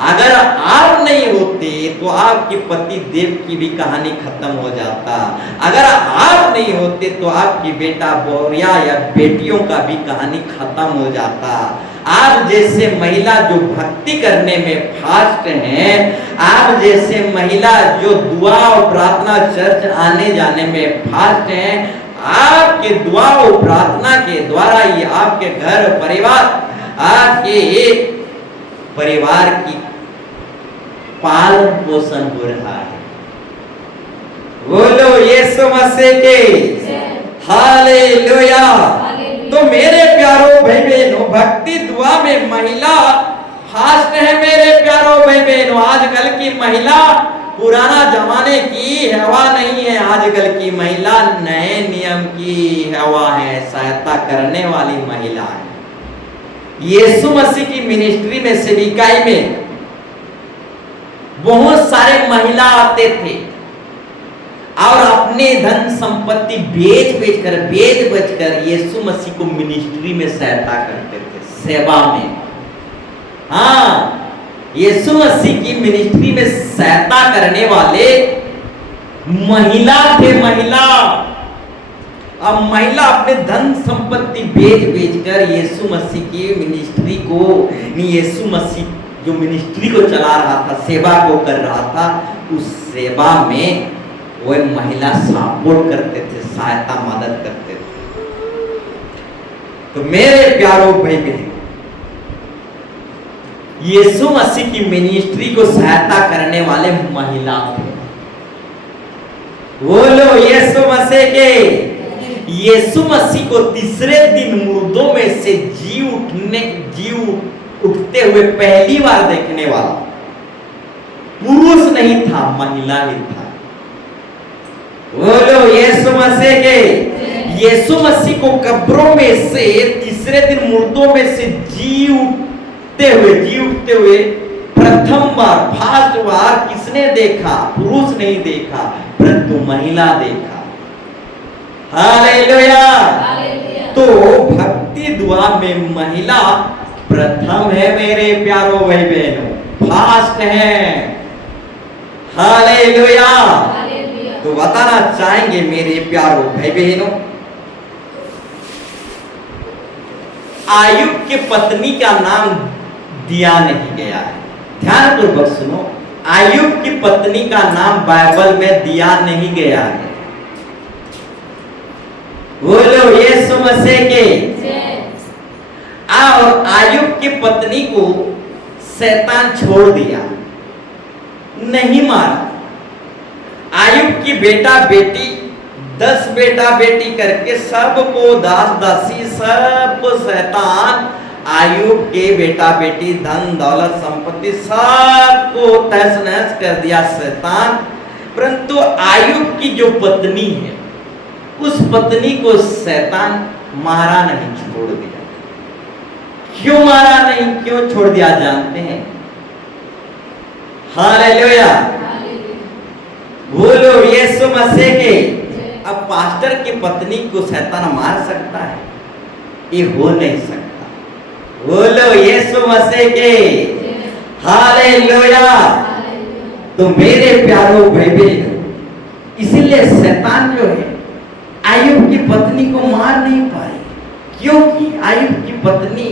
अगर आप नहीं होते तो आपके पति देव की भी कहानी खत्म हो जाता। अगर आप नहीं होते तो आपकी बेटा बोरिया या बेटियों का भी कहानी खत्म हो जाता। आप जैसे महिला जो भक्ति करने में फास्ट हैं, आप जैसे महिला जो दुआ और प्रार्थना चर्च आने जाने में फास्ट हैं, आपके दुआ और प्रार्थना के द्वारा ही आपके घर परिवार, आपके परिवार की पालन पोषण हो रहा है। बोलो यीशु मसीह के हालेलुया। तो मेरे प्यारों भाई बहनों, भक्ति दुआ में महिला फास्ट है मेरे प्यारों भाई बहनों। आजकल की महिला पुराना जमाने की हवा नहीं है, आजकल की महिला नए नियम की हवा है, सहायता करने वाली महिला है। यीशु मसीह की मिनिस्ट्री में, सेविकाई में बहुत सारे महिला आते थे और अपने धन संपत्ति बेच कर यीशु मसीह को मिनिस्ट्री में सहायता करते थे, सेवा में। हाँ, यीशु मसीह की मिनिस्ट्री में सहायता करने वाले महिला थे, महिला। अब महिला अपने धन संपत्ति बेच कर यीशु मसीह की मिनिस्ट्री को, यीशु मसीह जो मिनिस्ट्री को चला रहा था, सेवा को कर रहा था, उस सेवा में वो महिला सपोर्ट करते थे, सहायता मदद करते थे। तो मेरे प्यारों भाई बहन, यीशु मसीह की मिनिस्ट्री को सहायता करने वाले महिला थे। बोलो यीशु मसीह के। यीशु मसीह को तीसरे दिन मुर्दों में से जी उठते हुए पहली बार देखने वाला पुरुष नहीं था, महिला ही था। बोलो यीशु मसीह के। यीशु मसीह को कब्रों में से तीसरे दिन मुर्दों में से जी उठते हुए प्रथम बार, फर्स्ट बार किसने देखा? पुरुष नहीं देखा, परंतु महिला देखा। हालेलुया। तो भक्ति दुआ में महिला प्रथम है मेरे प्यारों भाई बहनों, फास्ट है। हालेलुया। तो बताना चाहेंगे मेरे प्यारों भाई बहनों, आयुब की पत्नी का नाम दिया नहीं गया है। ध्यान पूर्वक सुनो, आयुब की पत्नी का नाम बाइबल में दिया नहीं गया है। बोलो यीशु मसीह के। और आयुब की पत्नी को शैतान छोड़ दिया, नहीं मारा। आयुब की बेटा बेटी 10 बेटा बेटी करके सबको, दास दासी सबको शैतान, आयुब के बेटा बेटी, धन दौलत संपत्ति सबको तहस नहस कर दिया शैतान। परंतु आयुब की जो पत्नी है, उस पत्नी को शैतान मारा नहीं, छोड़ दिया। क्यों मारा नहीं, क्यों छोड़ दिया जानते हैं? हालेलुया। बोलो यीशु मसीह के। अब पास्टर की पत्नी को शैतान मार सकता है? ये हो नहीं सकता। बोलो यीशु मसीह के। हालेलुया। तो मेरे प्यारों भाई बहन, इसीलिए शैतान जो है आयुब की पत्नी को मार नहीं पाए, क्योंकि आयुब की पत्नी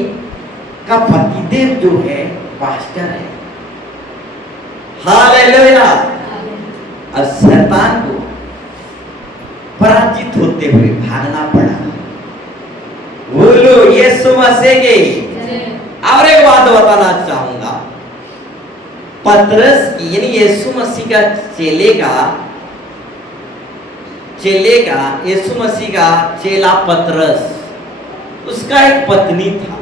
का पतिदेव जो है पास्टर है। हालेलुया। और शैतान को पराजित होते हुए भागना पड़ा। बोलो यीशु मसीह के। और एक बात बताना चाहूंगा, पतरस की यानी यीशु मसीह का चेले का यीशु मसीह का चेला पतरस, उसका एक पत्नी था।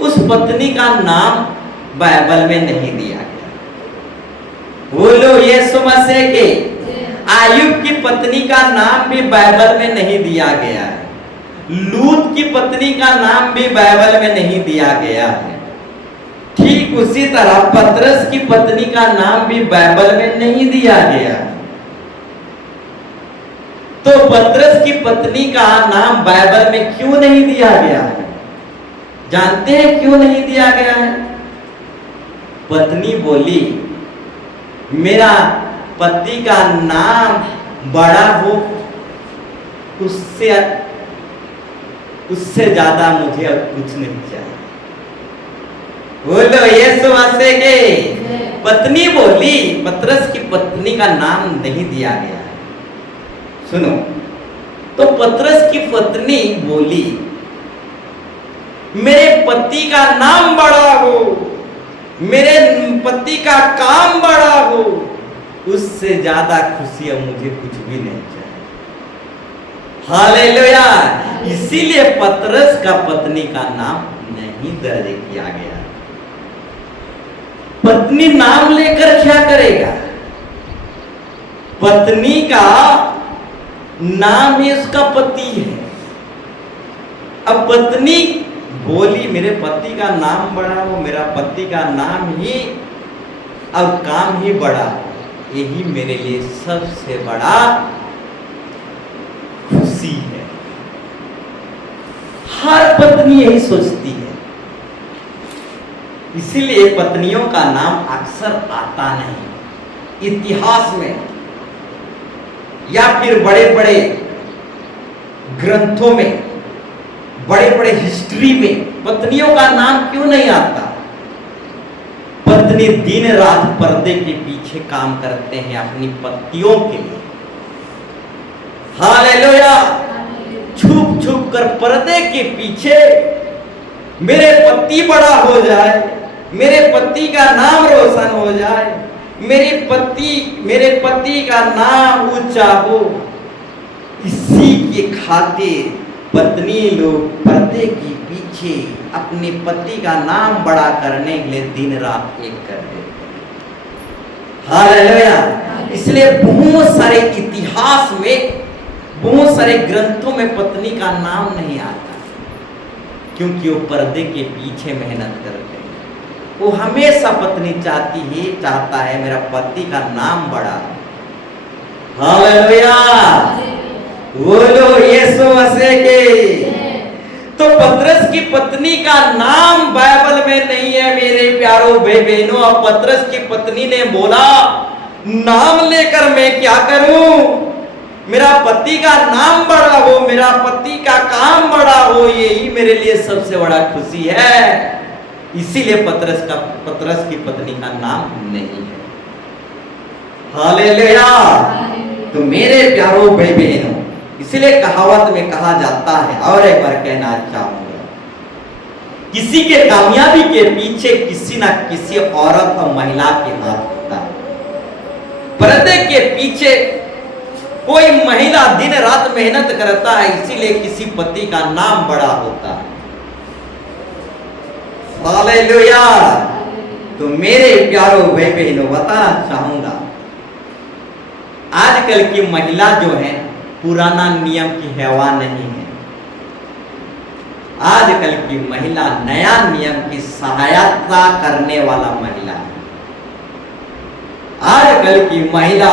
उस पत्नी का नाम बाइबल में नहीं दिया गया। बोलो यीशु मसीह के। आयुब की पत्नी का नाम भी बाइबल में नहीं दिया गया है। लूत की पत्नी का नाम भी बाइबल में नहीं दिया गया है। ठीक उसी तरह पतरस की पत्नी का नाम भी बाइबल में नहीं दिया गया। तो पतरस की पत्नी का नाम बाइबल में क्यों नहीं दिया गया है? जानते हैं क्यों नहीं दिया गया है? पत्नी बोली, मेरा पति का नाम बड़ा हो, उससे ज्यादा मुझे अब कुछ नहीं चाहिए। बोलो यीशु मसीह के। पत्नी बोली, पतरस की पत्नी का नाम नहीं दिया गया है। सुनो, तो पतरस की पत्नी बोली, मेरे पति का नाम बड़ा हो, मेरे पति का काम बड़ा हो, उससे ज्यादा खुशी अब मुझे कुछ भी नहीं चाहिए। हालेलुया। इसीलिए पतरस का पत्नी का नाम नहीं दर्ज किया गया। पत्नी नाम लेकर क्या करेगा? पत्नी का नाम ही उसका पति है। अब पत्नी बोली, मेरे पति का नाम बड़ा हो, मेरा पति का नाम ही अब काम ही बड़ा, यही मेरे लिए सबसे बड़ा खुशी है। हर पत्नी यही सोचती है। इसीलिए पत्नियों का नाम अक्सर आता नहीं इतिहास में, या फिर बड़े बड़े ग्रंथों में, बड़े बड़े हिस्ट्री में पत्नियों का नाम क्यों नहीं आता? पत्नी दिन रात पर्दे के पीछे काम करते हैं अपनी पतियों के लिए। हालेलुया। छुप छुप कर पर्दे के पीछे, मेरे पति बड़ा हो जाए, मेरे पति का नाम रोशन हो जाए, मेरे पति का नाम ऊंचा हो, इसी के खातिर पत्नी लोग पर्दे के पीछे अपने पति का नाम बड़ा करने के लिए दिन रात एक कर देते हैं। हालेलुया। इसलिए बहुत सारे इतिहास में, बहुत सारे ग्रंथों में पत्नी का नाम नहीं आता, क्योंकि वो पर्दे के पीछे मेहनत करते हैं। वो हमेशा पत्नी चाहता है मेरा पति का नाम बड़ा। हालेलुया। बोलो यीशु मसीह के। तो पतरस की पत्नी का नाम बाइबल में नहीं है मेरे प्यारों भाई बहनों। अब पतरस की पत्नी ने बोला, नाम लेकर मैं क्या करूं? मेरा पति का नाम बड़ा हो, मेरा पति का काम बड़ा हो, यही मेरे लिए सबसे बड़ा खुशी है। इसीलिए पतरस की पत्नी का नाम नहीं है। हालेलुया। तो मेरे प्यारों भाई बहनों, इसलिए कहावत में कहा जाता है, और एक बार कहना चाहूंगा, किसी के कामयाबी के पीछे किसी ना किसी औरत और महिला के हाथ होता है। पर्दे के पीछे कोई महिला दिन रात मेहनत करता है, इसीलिए किसी पति का नाम बड़ा होता है। हालेलुया। तो मेरे प्यारों भाई बहनों, बताना चाहूंगा, आजकल की महिला जो है पुराना नियम की हैवान नहीं है। आजकल की महिला नया नियम की सहायता करने वाला महिला है। आजकल की महिला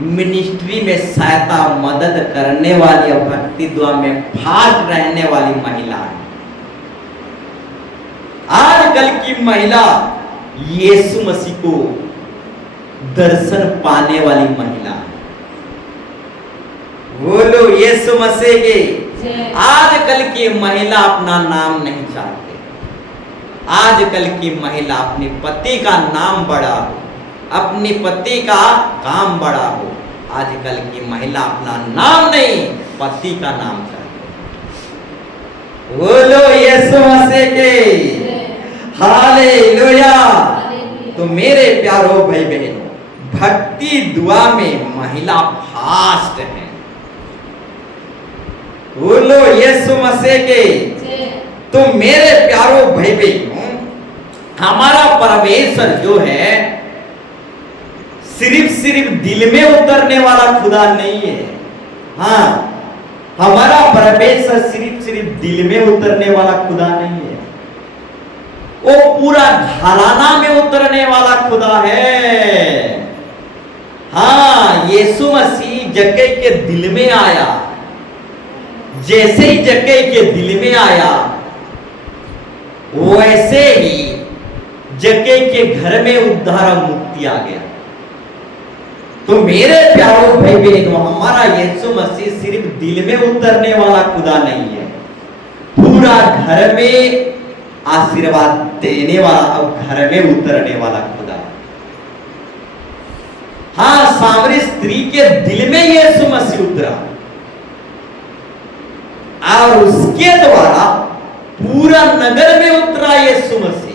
मिनिस्ट्री में सहायता मदद करने वाली और भक्ति दुआ में फास्ट रहने वाली महिला है। आजकल की महिला यीशु मसीह को दर्शन पाने वाली महिला है। बोलो यीशु मसीह के। आजकल की महिला अपना नाम नहीं चाहते। आजकल की महिला अपने पति का नाम बड़ा हो, अपने पति का काम बड़ा हो। आजकल की महिला अपना नाम नहीं, पति का नाम चाहते। बोलो यीशु मसीह के। हालेलुया। तो मेरे प्यारों भाई बहनों, भक्ति दुआ में महिला फास्ट है। बोलो यीशु मसीह के। तो मेरे प्यारों भाई बहनों, हमारा परमेश्वर जो है सिर्फ दिल में उतरने वाला खुदा नहीं है। हाँ, हमारा परमेश्वर सिर्फ दिल में उतरने वाला खुदा नहीं है, वो पूरा घराना में उतरने वाला खुदा है। हाँ, यीशु मसीह जक्कई के दिल में आया, जैसे ही जक्कई के दिल में आया वैसे ही जक्कई के घर में उद्धार और मुक्ति आ गया। तो मेरे प्यारों भाई बहनों, हमारा यीशु मसीह सिर्फ दिल में उतरने वाला खुदा नहीं है, पूरा घर में आशीर्वाद देने वाला और घर में उतरने वाला खुदा। हाँ, सामरी स्त्री के दिल में यीशु मसीह उतरा और उसके द्वारा पूरा नगर में उतरा यीशु मसीह।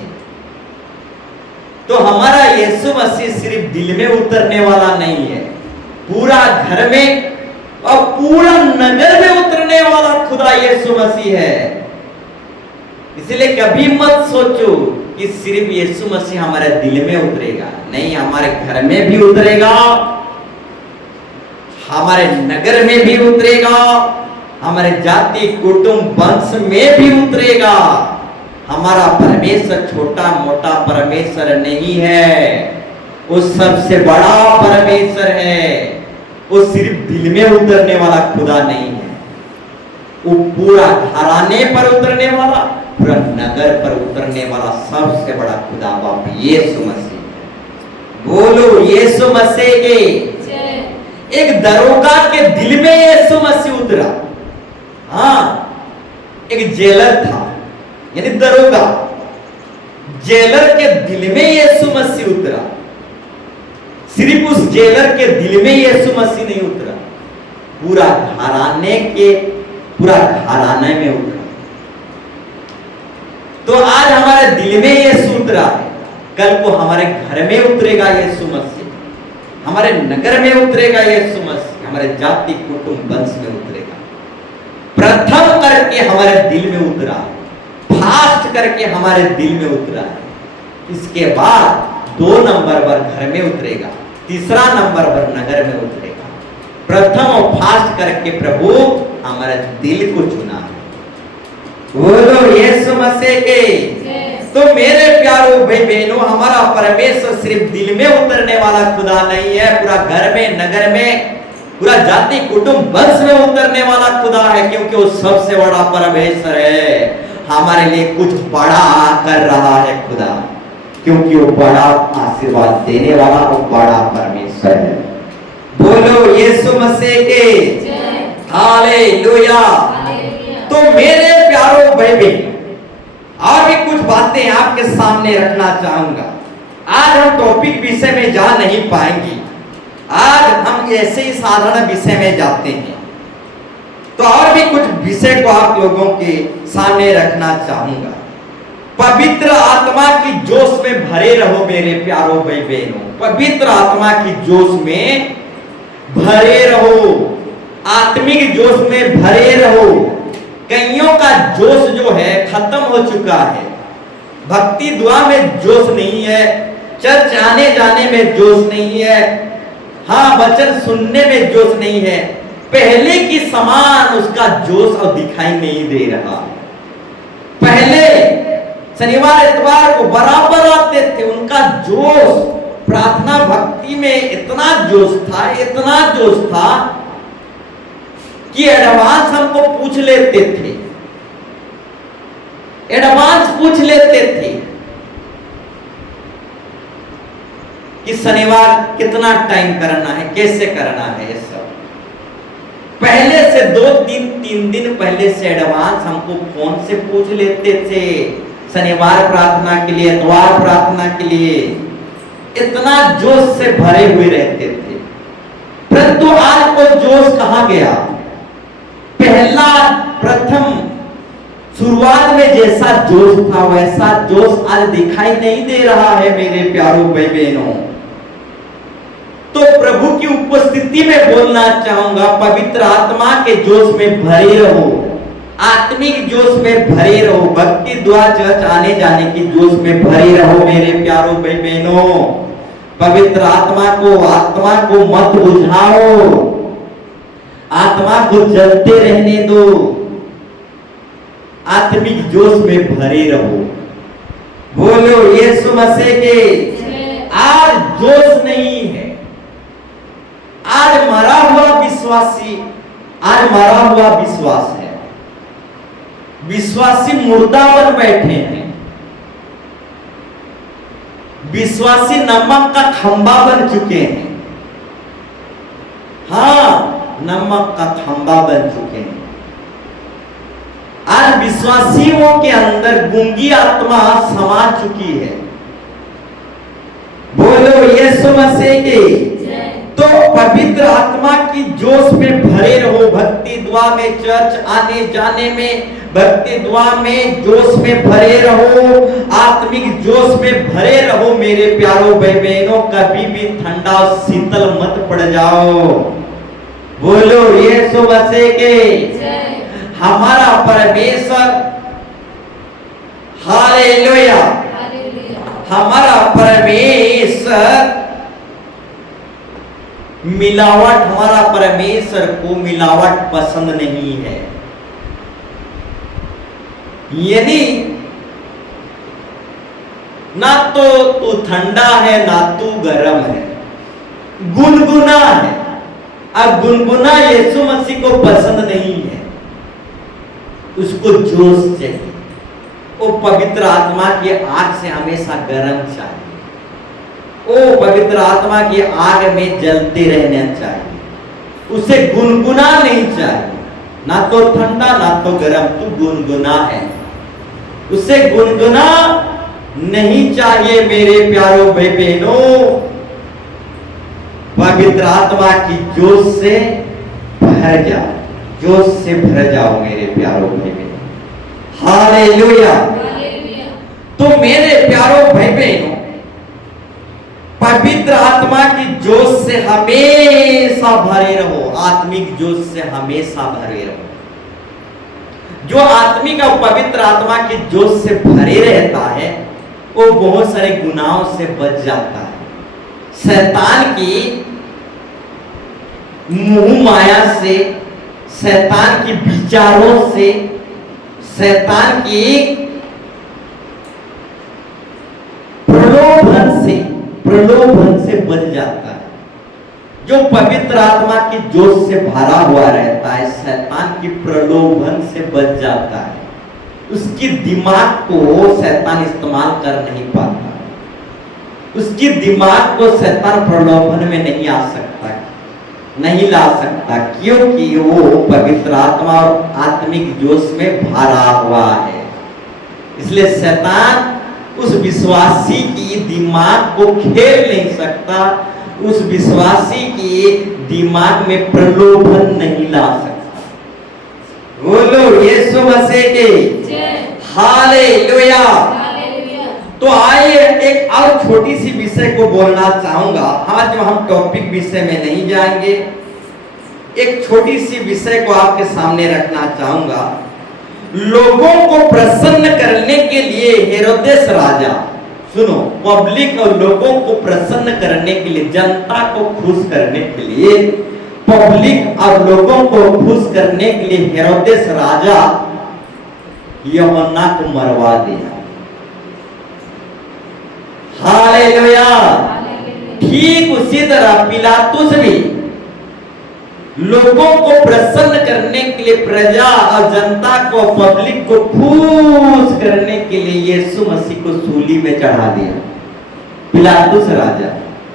तो हमारा यीशु मसीह सिर्फ दिल में उतरने वाला नहीं है, पूरा घर में और पूरा नगर में उतरने वाला खुदा यीशु मसीह है। इसलिए कभी मत सोचो कि सिर्फ यीशु मसीह हमारे दिल में उतरेगा, नहीं, हमारे घर में भी उतरेगा, हमारे नगर में भी उतरेगा, हमारे जाति कुटुंब वंश में भी उतरेगा। हमारा परमेश्वर छोटा मोटा परमेश्वर नहीं है, वो सबसे बड़ा परमेश्वर है। वो सिर्फ दिल में उतरने वाला खुदा नहीं है, वो पूरा घराने पर उतरने वाला, पूरा नगर पर उतरने वाला सबसे बड़ा खुदा बाप यीशु मसीह। बोलो यीशु मसीह के। एक दरोगा के दिल में यीशु मसीह उतरा। हाँ, एक जेलर था, यानी दरोगा, जेलर के दिल में यीशु मसीह उतरा। सिर्फ उस जेलर के दिल में यीशु मसीह नहीं उतरा, पूरा घराने में उतरा। तो आज हमारे दिल में यीशु उतरा है, कल को हमारे घर में उतरेगा यीशु मसीह, हमारे नगर में उतरेगा यीशु मसीह, हमारे जाति कुटुंब वंश में उतरेगा। प्रथम करके हमारे दिल में उतरा, फास्ट करके हमारे दिल में उतरा है। इसके बाद 2 नंबर पर घर में उतरेगा, तीसरा नंबर पर नगर में उतरेगा। प्रथम और फास्ट करके प्रभु हमारे दिल को चुना है। बोलो यीशु मसीह के। तो मेरे प्यारों भाई बहनों, हमारा परमेश्वर सिर्फ दिल में उतरने वाला खुदा नहीं है, पूरा घर में, नगर में, पूरा जाति कुटुंब वंश में उतरने वाला खुदा है, क्योंकि वो सबसे बड़ा परमेश्वर है। हमारे लिए कुछ बड़ा कर रहा है खुदा, क्योंकि वो बड़ा आशीर्वाद देने वाला और बड़ा परमेश्वर है। बोलो यीशु मसीह के। हालेलुया। तो मेरे प्यारों भाई बहन, और भी कुछ बातें आपके सामने रखना चाहूंगा। आज हम टॉपिक विषय में जा नहीं पाएंगे, आज हम ऐसे ही साधारण विषय में जाते हैं। तो और भी कुछ विषय को आप लोगों के सामने रखना चाहूंगा। पवित्र आत्मा की जोश में भरे रहो मेरे प्यारों भाई बहनों, पवित्र आत्मा की जोश में भरे रहो, आत्मिक जोश में भरे रहो। कईयों का जोश जो है खत्म हो चुका है, भक्ति दुआ में जोश नहीं है, चर्च आने जाने में जोश नहीं है, हाँ वचन सुनने में जोश नहीं है, पहले की समान उसका जोश और दिखाई नहीं दे रहा। पहले शनिवार इतवार को बराबर आते थे, उनका जोश प्रार्थना भक्ति में इतना जोश था, इतना जोश था कि एडवांस हमको पूछ लेते थे, एडवांस पूछ लेते थे कि शनिवार कितना टाइम करना है, कैसे करना है। ये सब पहले से 2-3 दिन पहले से एडवांस हमको फोन से पूछ लेते थे, शनिवार प्रार्थना के लिए, इतवार प्रार्थना के लिए, इतना जोश से भरे हुए रहते थे। परंतु आज वो जोश कहां गया? पहला प्रथम शुरुआत में जैसा जोश था वैसा जोश आज दिखाई नहीं दे रहा है मेरे प्यारों भाई बहनों। तो प्रभु की उपस्थिति में बोलना चाहूंगा, पवित्र आत्मा के जोश में भरे रहो, आत्मिक जोश में भरे रहो, भक्ति दुआ चर्च आने जाने की जोश में भरे रहो मेरे प्यारों भाई बहनों। पवित्र आत्मा को मत बुझाओ। आत्मा को जलते रहने दो, आत्मिक जोश में भरे रहो। बोलो यीशु मसीह के। आज जोश नहीं है, आज मरा हुआ विश्वासी, आज मरा हुआ विश्वास है। विश्वासी मुर्दा बन बैठे हैं, विश्वासी नमक का खंबा बन चुके हैं। हाँ, नमक का खंबा बन चुके हैं। आज विश्वासियों के अंदर गूंगी आत्मा समा चुकी है। बोलो यीशु मसीह के। तो पवित्र आत्मा की जोश में भरे रहो। भक्ति दुआ में, चर्च आने जाने में, भक्ति दुआ में जोश में भरे रहो, आत्मिक जोश में भरे रहो मेरे प्यारों भाई बहनों। कभी भी ठंडा और शीतल मत पड़ जाओ। बोलो यीशु मसीह के। हमारा परमेश्वर, हालेलुया, हमारा परमेश्वर मिलावट, हमारा परमेश्वर को मिलावट पसंद नहीं है। यानी ना तो तू ठंडा है ना तू गर्म है, गुनगुना है। अब गुनगुना यीशु मसीह को पसंद नहीं है, उसको जोश चाहिए। वो पवित्र आत्मा की आग से हमेशा गर्म चाहिए, वो पवित्र आत्मा की आग में जलते रहना चाहिए। उसे गुनगुना नहीं चाहिए, ना तो ठंडा ना तो गर्म, तू गुनगुना है। उसे गुनगुना नहीं चाहिए मेरे प्यारों भाई बहनों। पवित्र आत्मा की जोश से भर जाओ, जोश से भर जाओ मेरे प्यारों भाई बहनों। हालेलुया। तो मेरे प्यारों भाई बहनों, पवित्र आत्मा की जोश से हमेशा भरे रहो, आत्मिक जोश से हमेशा भरे रहो। जो आत्मिक और पवित्र आत्मा की जोश से भरे रहता है वो बहुत सारे गुनाहों से बच जाता है। शैतान की मोह माया से, शैतान की विचारों से, शैतान की प्रलोभन से बच जाता है। जो पवित्र आत्मा की जोश से भरा हुआ रहता है, शैतान की प्रलोभन से बच जाता है। उसकी दिमाग को शैतान इस्तेमाल कर नहीं पाता, उसकी दिमाग को शैतान प्रलोभन में नहीं आ सकता, नहीं ला सकता, क्योंकि वो पवित्र आत्मा और आत्मिक जोश में भरा हुआ है। इसलिए शैतान उस विश्वासी की दिमाग को खेल नहीं सकता, उस विश्वासी की दिमाग में प्रलोभन नहीं ला सकता। बोलो यीशु मसीह के। हालेलुया। तो आइए एक और छोटी सी विषय को बोलना चाहूंगा। आज जो हम टॉपिक विषय में नहीं जाएंगे, एक छोटी सी विषय को आपके सामने रखना चाहूंगा। लोगों को प्रसन्न करने के लिए हेरोदेस राजा, सुनो, पब्लिक और लोगों को प्रसन्न करने के लिए, जनता को खुश करने के लिए, पब्लिक और लोगों को खुश करने के लिए हेरोदेस राजा यूहन्ना को मरवा दिया। हालेलुया। ठीक उसी तरह पिलातुस भी लोगों को प्रसन्न करने के लिए, प्रजा और जनता को, पब्लिक को खुश करने के लिए यीशु मसीह को सूली में चढ़ा दिया। पिलातुस राजा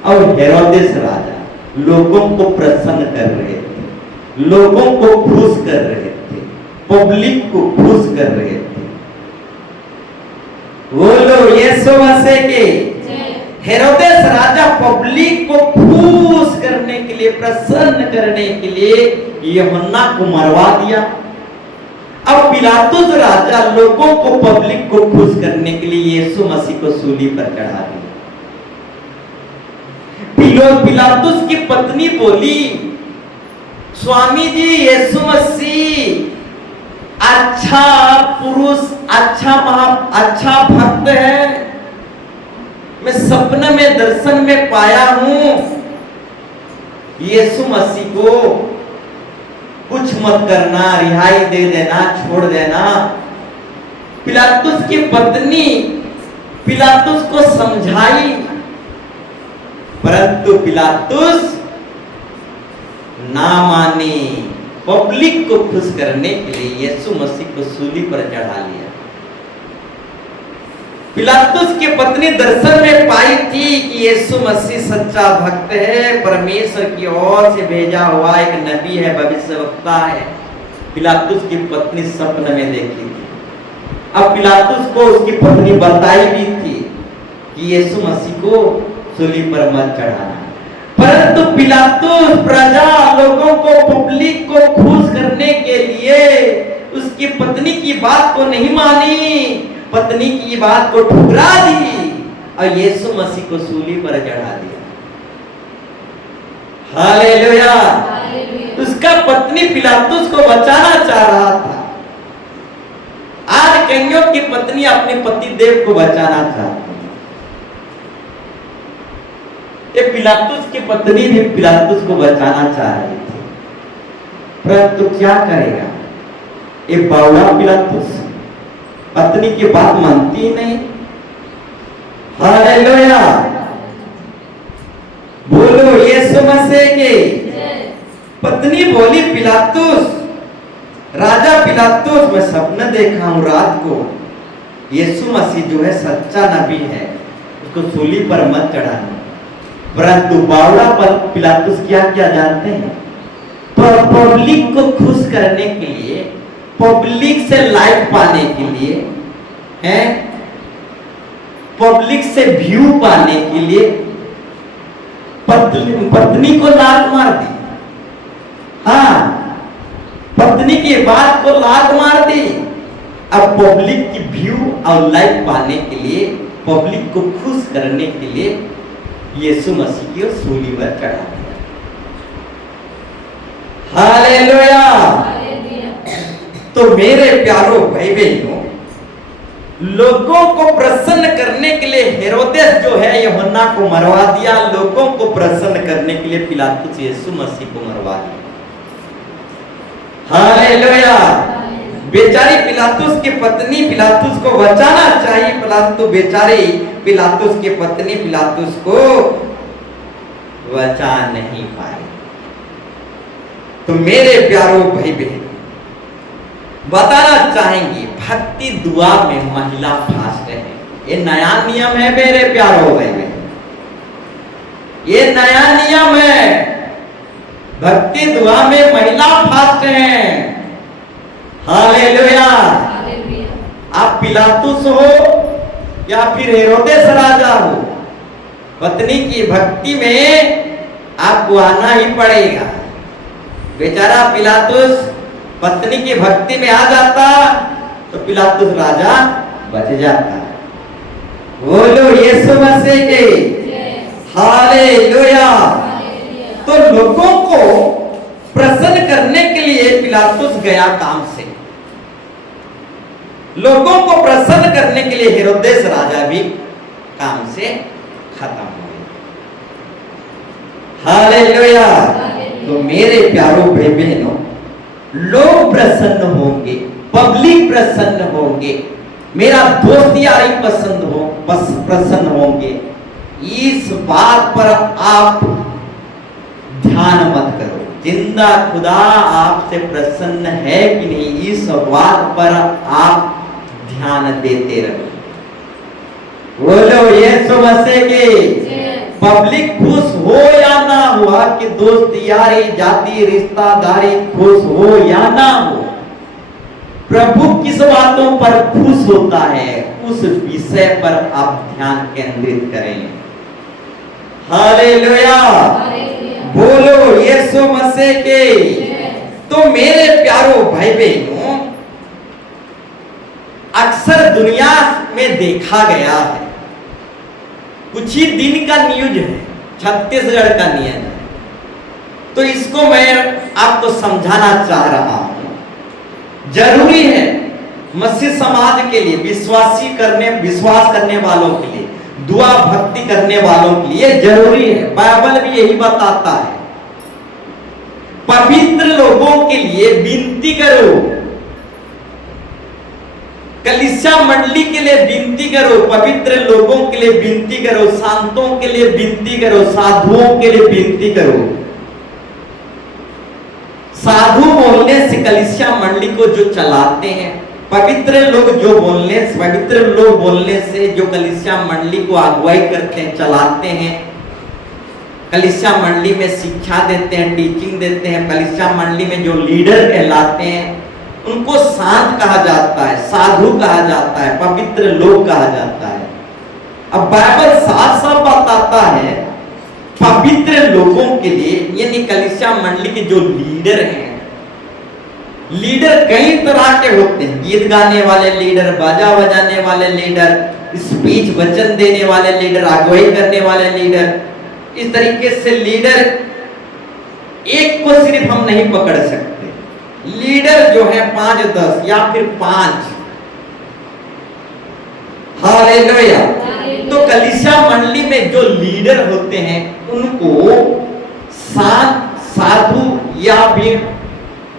और हेरोदेस राजा लोगों को प्रसन्न कर रहे थे, लोगों को खुश कर रहे थे, पब्लिक को खुश कर रहे थे। बोलो यीशु मसीह के। हेरोदेस राजा पब्लिक को खुश करने के लिए, प्रसन्न करने के लिए यूहन्ना को मरवा दिया। अब पिलातुस राजा लोगों को, पब्लिक को खुश करने के लिए यीशु मसीह को सूली पर चढ़ा दिया। पिलातुस की पत्नी बोली, स्वामी जी, यीशु मसीह अच्छा पुरुष, अच्छा भक्त है, मैं सपने में, दर्शन में पाया हूं। यीशु मसीह को कुछ मत करना, रिहाई दे देना, छोड़ देना। पिलातुस की पत्नी पिलातुस को समझाई, परंतु पिलातुस ना माने। पब्लिक को खुश करने के लिए यीशु मसीह को सूली पर चढ़ा लिया। पिलातुस की पत्नी दर्शन में पाई थी कि यीशु मसीह सच्चा भक्त है, परमेश्वर की ओर से भेजा हुआ एक नबी है, भविष्यवक्ता है। पिलातुस की पत्नी सपने में देखी थी। अब पिलातुस को उसकी पत्नी बताई भी थी कि यीशु मसीह को सूली पर मत चढ़ाना, परंतु पिलातुस प्रजा लोगों को, पब्लिक को खुश करने के लिए उसकी पत्नी की बात को नहीं मानी, पत्नी की बात को ठुकरा दी और यीशु मसीह को सूली पर चढ़ा दिया। हालेलुया। उसका पत्नी पिलातुस को बचाना चाह रहा था। आज कईयों की पत्नी अपने पति देव को बचाना चाहती है। ये पिलातुस की पत्नी भी पिलातुस को बचाना चाह रही थी, परंतु क्या करेगा ये बावड़ा पिलातुस, पत्नी की बात मानती ही नहीं। हालेलुया। बोलो यीशु मसीह की। पत्नी बोली, पिलातुस, राजा पिलातुस, मैं सपना देखा हूं रात को, यीशु मसीह जो है सच्चा नबी है, उसको सूली पर मत चढ़ाना। परंतु बावड़ा पिलातुस क्या क्या जानते हैं? पब्लिक को खुश करने के लिए, पब्लिक से लाइक पाने के लिए, हैं, पब्लिक से व्यू पाने के लिए पत्नी को लात मार दी। हाँ, पत्नी की बात को लात मार दी। अब पब्लिक की व्यू और लाइक पाने के लिए, पब्लिक को खुश करने के लिए यीशु मसीह की सूली पर चढ़ा दिया। हालेलुया। तो मेरे प्यारो भाई बहनों, लोगों को प्रसन्न करने के लिए हेरोदेस जो है यूहन्ना को मरवा दिया, लोगों को प्रसन्न करने के लिए पिलातुस यीशु मसीह को मरवा दिया। हालेलुया। बेचारी पिलातुस की पत्नी पिलातुस को बचाना चाहिए, परंतु बेचारी पिलातुस की पत्नी पिलातुस को बचा नहीं पाई। तो मेरे प्यारो भाई बहन, बताना चाहेंगे भक्ति दुआ में महिला फास्ट है। ये नया नियम है मेरे प्यारो भाई बहन, ये नया नियम है। भक्ति दुआ में महिला फास्ट है। हालेलुया। आप पिलातुस हो या फिर हेरोदेस राजा हो, पत्नी की भक्ति में आपको आना ही पड़ेगा। बेचारा पिलातुस पत्नी की भक्ति में आ जाता तो पिलातुस राजा बच जाता। बोलो यीशु मसीह के। हालेलुया। तो लोगों को प्रसन्न करने के लिए पिलातुस गया काम से, लोगों को प्रसन्न करने के लिए हेरोदेस राजा भी काम से खत्म हो गए। हालेलुया। तो मेरे प्यारो भाई बहनों, लोग प्रसन्न होंगे, पब्लिक प्रसन्न होंगे, मेरा दोस्त यारी प्रसन्न होंगे, इस बात पर आप ध्यान मत करो। जिंदा खुदा आपसे प्रसन्न है कि नहीं, इस बात पर आप ध्यान देते रहो। बोलो यीशु मसीह की। पब्लिक खुश हो या ना हो, आपके दोस्त यारी जाति रिश्तेदारी खुश हो या ना हो, प्रभु किस बातों पर खुश होता है उस विषय पर आप ध्यान केंद्रित करें। हालेलुया। बोलो यीशु मसीह के। तो मेरे प्यारो भाई बहनों, अक्सर दुनिया में देखा गया है, कुछ ही दिन का न्यूज है, छत्तीसगढ़ का न्यूज है, तो इसको मैं आपको समझाना चाह रहा हूं। जरूरी है मसीह समाज के लिए, विश्वास करने वालों के लिए, दुआ भक्ति करने वालों के लिए जरूरी है। बाइबल भी यही बताता है। पवित्र लोगों के लिए विनती करो, कलीसिया मंडली के लिए विनती करो, पवित्र लोगों के लिए विनती करो, शांतों के लिए विनती करो, साधुओं के लिए विनती करो। साधु बोलने से कलीसिया मंडली को जो चलाते हैं, पवित्र लोग बोलने से जो कलीसिया मंडली को अगुवाई करते हैं, चलाते हैं, कलीसिया मंडली में शिक्षा देते हैं, टीचिंग देते हैं, कलीसिया मंडली में जो लीडर कहलाते हैं, उनको शांत कहा जाता है, साधु कहा जाता है, पवित्र लोग कहा जाता है। अब बाइबल साफ साफ बताता है पवित्र लोगों के लिए, यानी कलीसिया मंडली के जो लीडर हैं, लीडर कई तरह के होते हैं, गीत गाने वाले लीडर, बाजा बजाने वाले लीडर, स्पीच वचन देने वाले लीडर, अगुवाई करने वाले लीडर। इस तरीके से लीडर एक को सिर्फ हम नहीं पकड़ सकते, लीडर जो है 5-10 या फिर 5। हालेलुया। तो कलीसिया मंडली में जो लीडर होते हैं उनको साधु या भी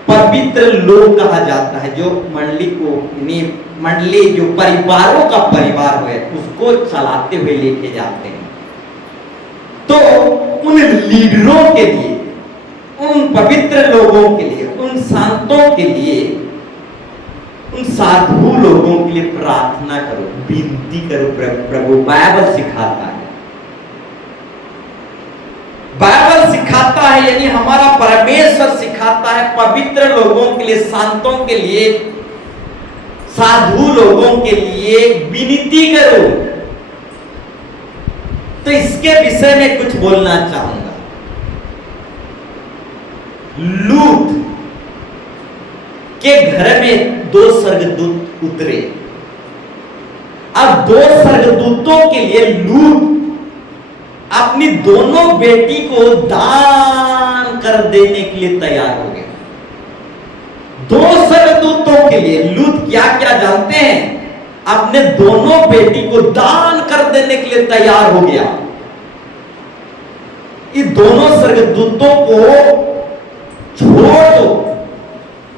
पवित्र लोग कहा जाता है, जो मंडली को, मंडली जो परिवारों का परिवार है उसको चलाते हुए लेके जाते हैं। तो उन लीडरों के लिए, उन पवित्र लोगों के लिए, उन शांतों के लिए, उन साधु लोगों के लिए प्रार्थना करो, विनती करो। प्रभु बाइबल सिखाता है, बाइबल सिखाता है, यानी हमारा परमेश्वर सिखाता है पवित्र लोगों के लिए, शांतों के लिए, साधु लोगों के लिए विनती करो। तो इसके विषय में कुछ बोलना चाहूंगा। लूत के घर में 2 स्वर्गदूत उतरे। अब 2 स्वर्गदूतों के लिए लूत अपनी दोनों बेटी को दान कर देने के लिए तैयार हो गया। 2 स्वर्गदूतों के लिए लूत क्या क्या जानते हैं? अपने दोनों बेटी को दान कर देने के लिए तैयार हो गया। इस दोनों स्वर्गदूतों को छोड़ दो।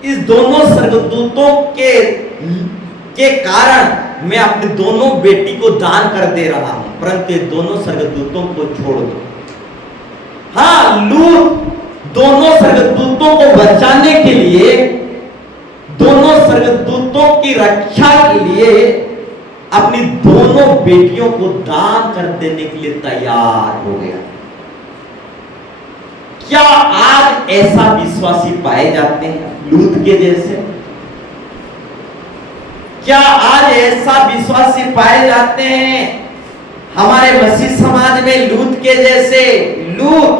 इस दोनों स्वर्गदूतों के कारण मैं अपनी दोनों बेटी को दान कर दे रहा हूं, परंतु ये दोनों स्वर्गदूतों को छोड़ दो। हाँ, लूत दोनों स्वर्गदूतों को बचाने के लिए, दोनों स्वर्गदूतों की रक्षा के लिए अपनी दोनों बेटियों को दान कर देने के लिए तैयार हो गया। क्या आज ऐसा विश्वासी पाए जाते हैं लूत के जैसे? क्या आज ऐसा विश्वासी पाए जाते हैं हमारे मसीह समाज में लूत के जैसे? लूत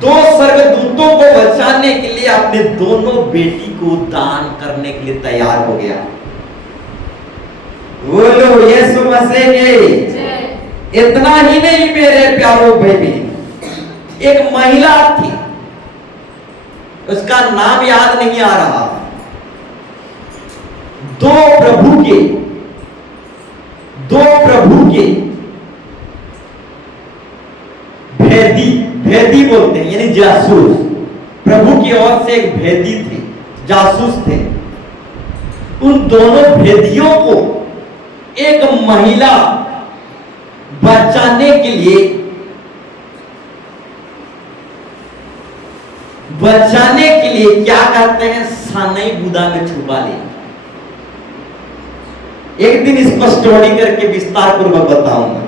2 स्वर्गदूतों को बचाने के लिए अपने दोनों बेटी को दान करने के लिए तैयार हो गया। बोलो यीशु मसीह के। इतना ही नहीं मेरे प्यारों भाई, एक महिला थी, उसका नाम याद नहीं आ रहा। 2 प्रभु के भेदी बोलते हैं, यानी जासूस। प्रभु की ओर से एक भेदी थे, जासूस थे। उन दोनों भेदियों को एक महिला बचाने के लिए क्या करते हैं? सानई बुदा में छुपा लिया। एक दिन इसको स्टोरी करके विस्तार पूर्वक बताऊंगा।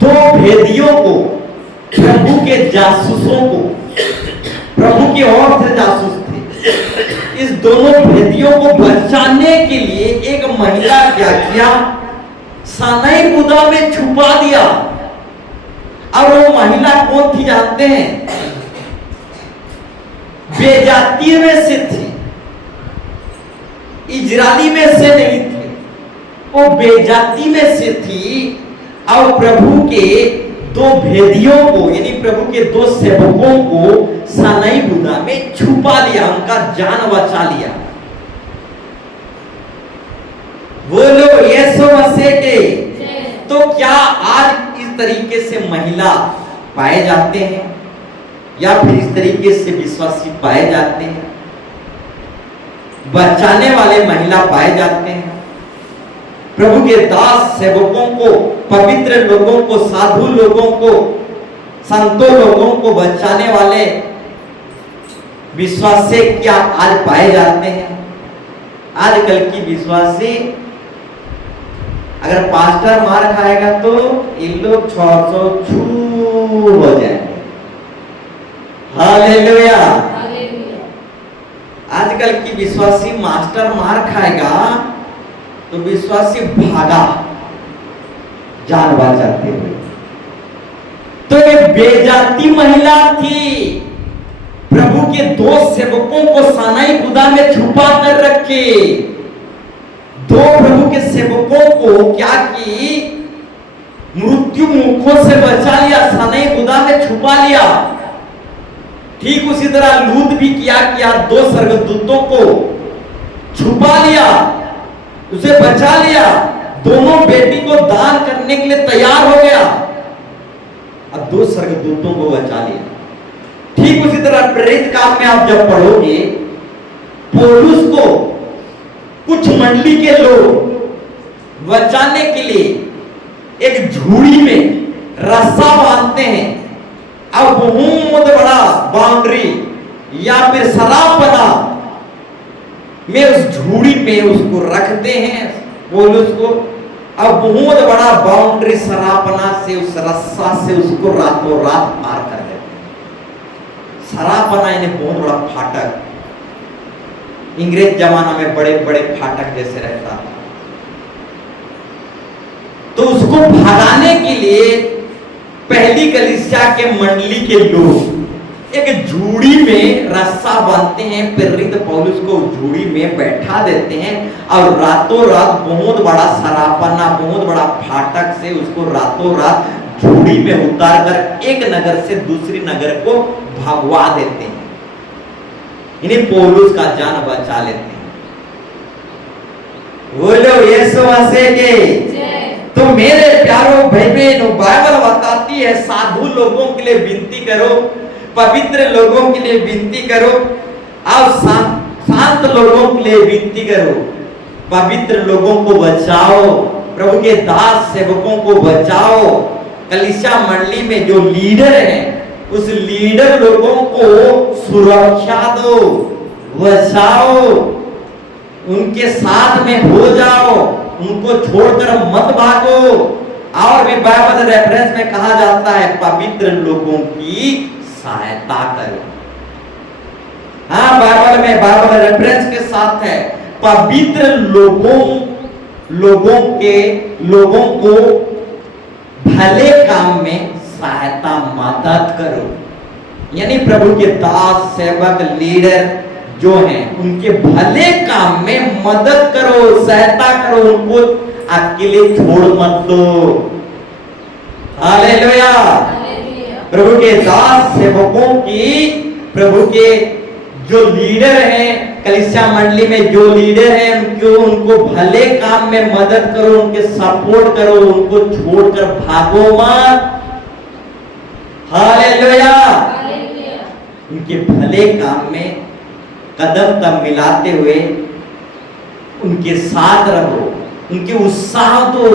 2 भेदियों को, प्रभु के जासूसों को, प्रभु की ओर से जासूस थे, इस दोनों भेदियों को बचाने के लिए एक महिला क्या किया? सानई बुदा में छुपा दिया। और वो महिला कौन थी जानते हैं? बेजाती में से थी, इजरायली में से नहीं थे, वो बेजाती में से थी। और प्रभु के 2 भेदियों को, यानी प्रभु के 2 सेवकों को सानई बुदा में छुपा लिया, उनका जान बचा लिया। बोलो यीशु मसीह के। तो क्या आज इस तरीके से महिला पाए जाते हैं? या फिर इस तरीके से विश्वासी पाए जाते हैं, बचाने वाले महिला पाए जाते हैं, प्रभु के दास सेवकों को, पवित्र लोगों को, साधु लोगों को, संतों लोगों को बचाने वाले विश्वासी क्या आज पाए जाते हैं? आजकल की विश्वासी अगर पास्टर मार खाएगा तो इन लोग 600 छू हो जाएंगे। हालेलुया। आजकल की विश्वासी मास्टर मार खाएगा तो विश्वासी भागा जान बचाते हुए। तो एक बेजाती महिला थी, प्रभु के दो सेवकों को सानाई गुदा में छुपा कर रखे। दो प्रभु के सेवकों को क्या की, मृत्यु मुखों से बचा लिया, सानाई गुदा में छुपा लिया। ठीक उसी तरह लूत भी किया दो स्वर्गदूतों को छुपा लिया, उसे बचा लिया, दोनों बेटी को दान करने के लिए तैयार हो गया, अब दो स्वर्गदूतों को बचा लिया। ठीक उसी तरह प्रेरित काम में आप जब पढ़ोगे, पौलुस को कुछ मंडली के लोग बचाने के लिए एक झूड़ी में रस्सा बांधते हैं, अब बहुत बड़ा बाउंड्री या फिर शराबपना में उस झूड़ी में उसको रखते हैं पौलुस को। अब बहुत बड़ा बाउंड्री शराबपना से, उस रस्सा से उसको रातों रात पार कर देते हैं। शराबपना यानी बहुत बड़ा फाटक, अंग्रेज जमाना में बड़े बड़े फाटक जैसे रहता था। तो उसको भगाने के लिए पहली कलीसिया के मंडली के लोग एक झूड़ी में रस्सा बांधते हैं, प्रेरित पौलुस को झूड़ी में बैठा देते हैं और रातों रात बहुत बड़ा शराबपना, बहुत बड़ा फाटक से उसको रातों रात झूड़ी में उतार कर एक नगर से दूसरी नगर को भगवा देते हैं, इन्हें पौलुस का जान बचा लेते हैं। बोलो यीशु मसीह के। तो मेरे प्यारों भाई बहनों, बाइबल बताती है साधु लोगों के लिए विनती करो, पवित्र लोगों के लिए विनती करो और शांत लोगों के लिए विनती करो। पवित्र लोगों को बचाओ, प्रभु के दास सेवकों को बचाओ। कलीसिया मंडली में जो लीडर हैं उस लीडर लोगों को सुरक्षा दो, बचाओ, उनके साथ में हो जाओ, उनको छोड़कर मत भागो। और भी बाइबल रेफरेंस में कहा जाता है पवित्र लोगों की सहायता करो। हाँ, बाइबल में बाइबल रेफरेंस के साथ है पवित्र लोगों को भले काम में सहायता मदद करो। यानी प्रभु के दास सेवक लीडर जो हैं उनके भले काम में मदद करो, सहायता करो, उनको अकेले छोड़ मत दो। हालेलुया। प्रभु के दास सेवकों की, प्रभु के जो लीडर हैं कलीसिया मंडली में, जो लीडर हैं उनको भले काम में मदद करो, उनके सपोर्ट करो, उनको छोड़कर भागो मत। हालेलुया। उनके भले काम में कदम मिलाते हुए उनके साथ रहो, उनके उत्साह दो,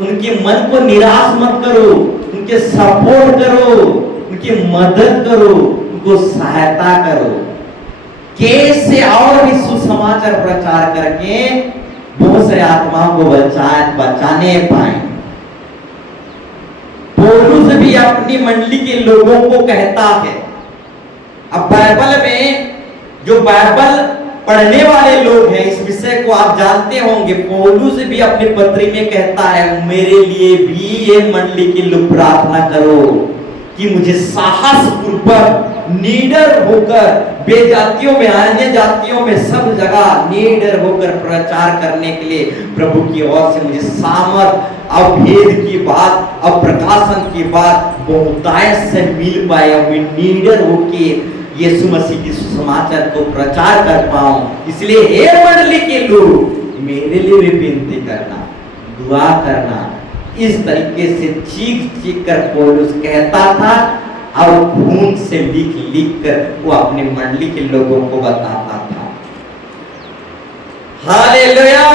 उनके मन को निराश मत करो, उनके सपोर्ट करो, उनकी मदद करो, उनको सहायता करो। कैसे और भी सुसमाचार प्रचार करके बहुत सारे आत्माओं को बचाने पाए। पौलुस भी अपनी मंडली के लोगों को कहता है। अब बाइबल में जो बाइबल पढ़ने वाले लोग हैं इस विषय को आप जानते होंगे, पौलुस भी अपनी पत्री में कहता है मेरे लिए भी ये मंडली के लोग प्रार्थना करो कि मुझे साहस पूर्वक निडर होकर बेजातियों में, अन्य जातियों में, सब जगह निडर होकर प्रचार करने के लिए प्रभु की ओर से मुझे सामर्थ और भेद की बात और प्रकाशन की बात बहुतायत से मिल पाए और मैं निडर होकर यीशु मसीह की सुसमाचार को प्रचार कर पाऊं। इसलिए हे मंडली के लोग मेरे लिए भी विनती करना, दुआ करना। इस तरीके से चीख कर पौलुस कहता था और खून से लिख लिख कर वो अपनी मंडली के लोगों को बताता था। हालेलुया।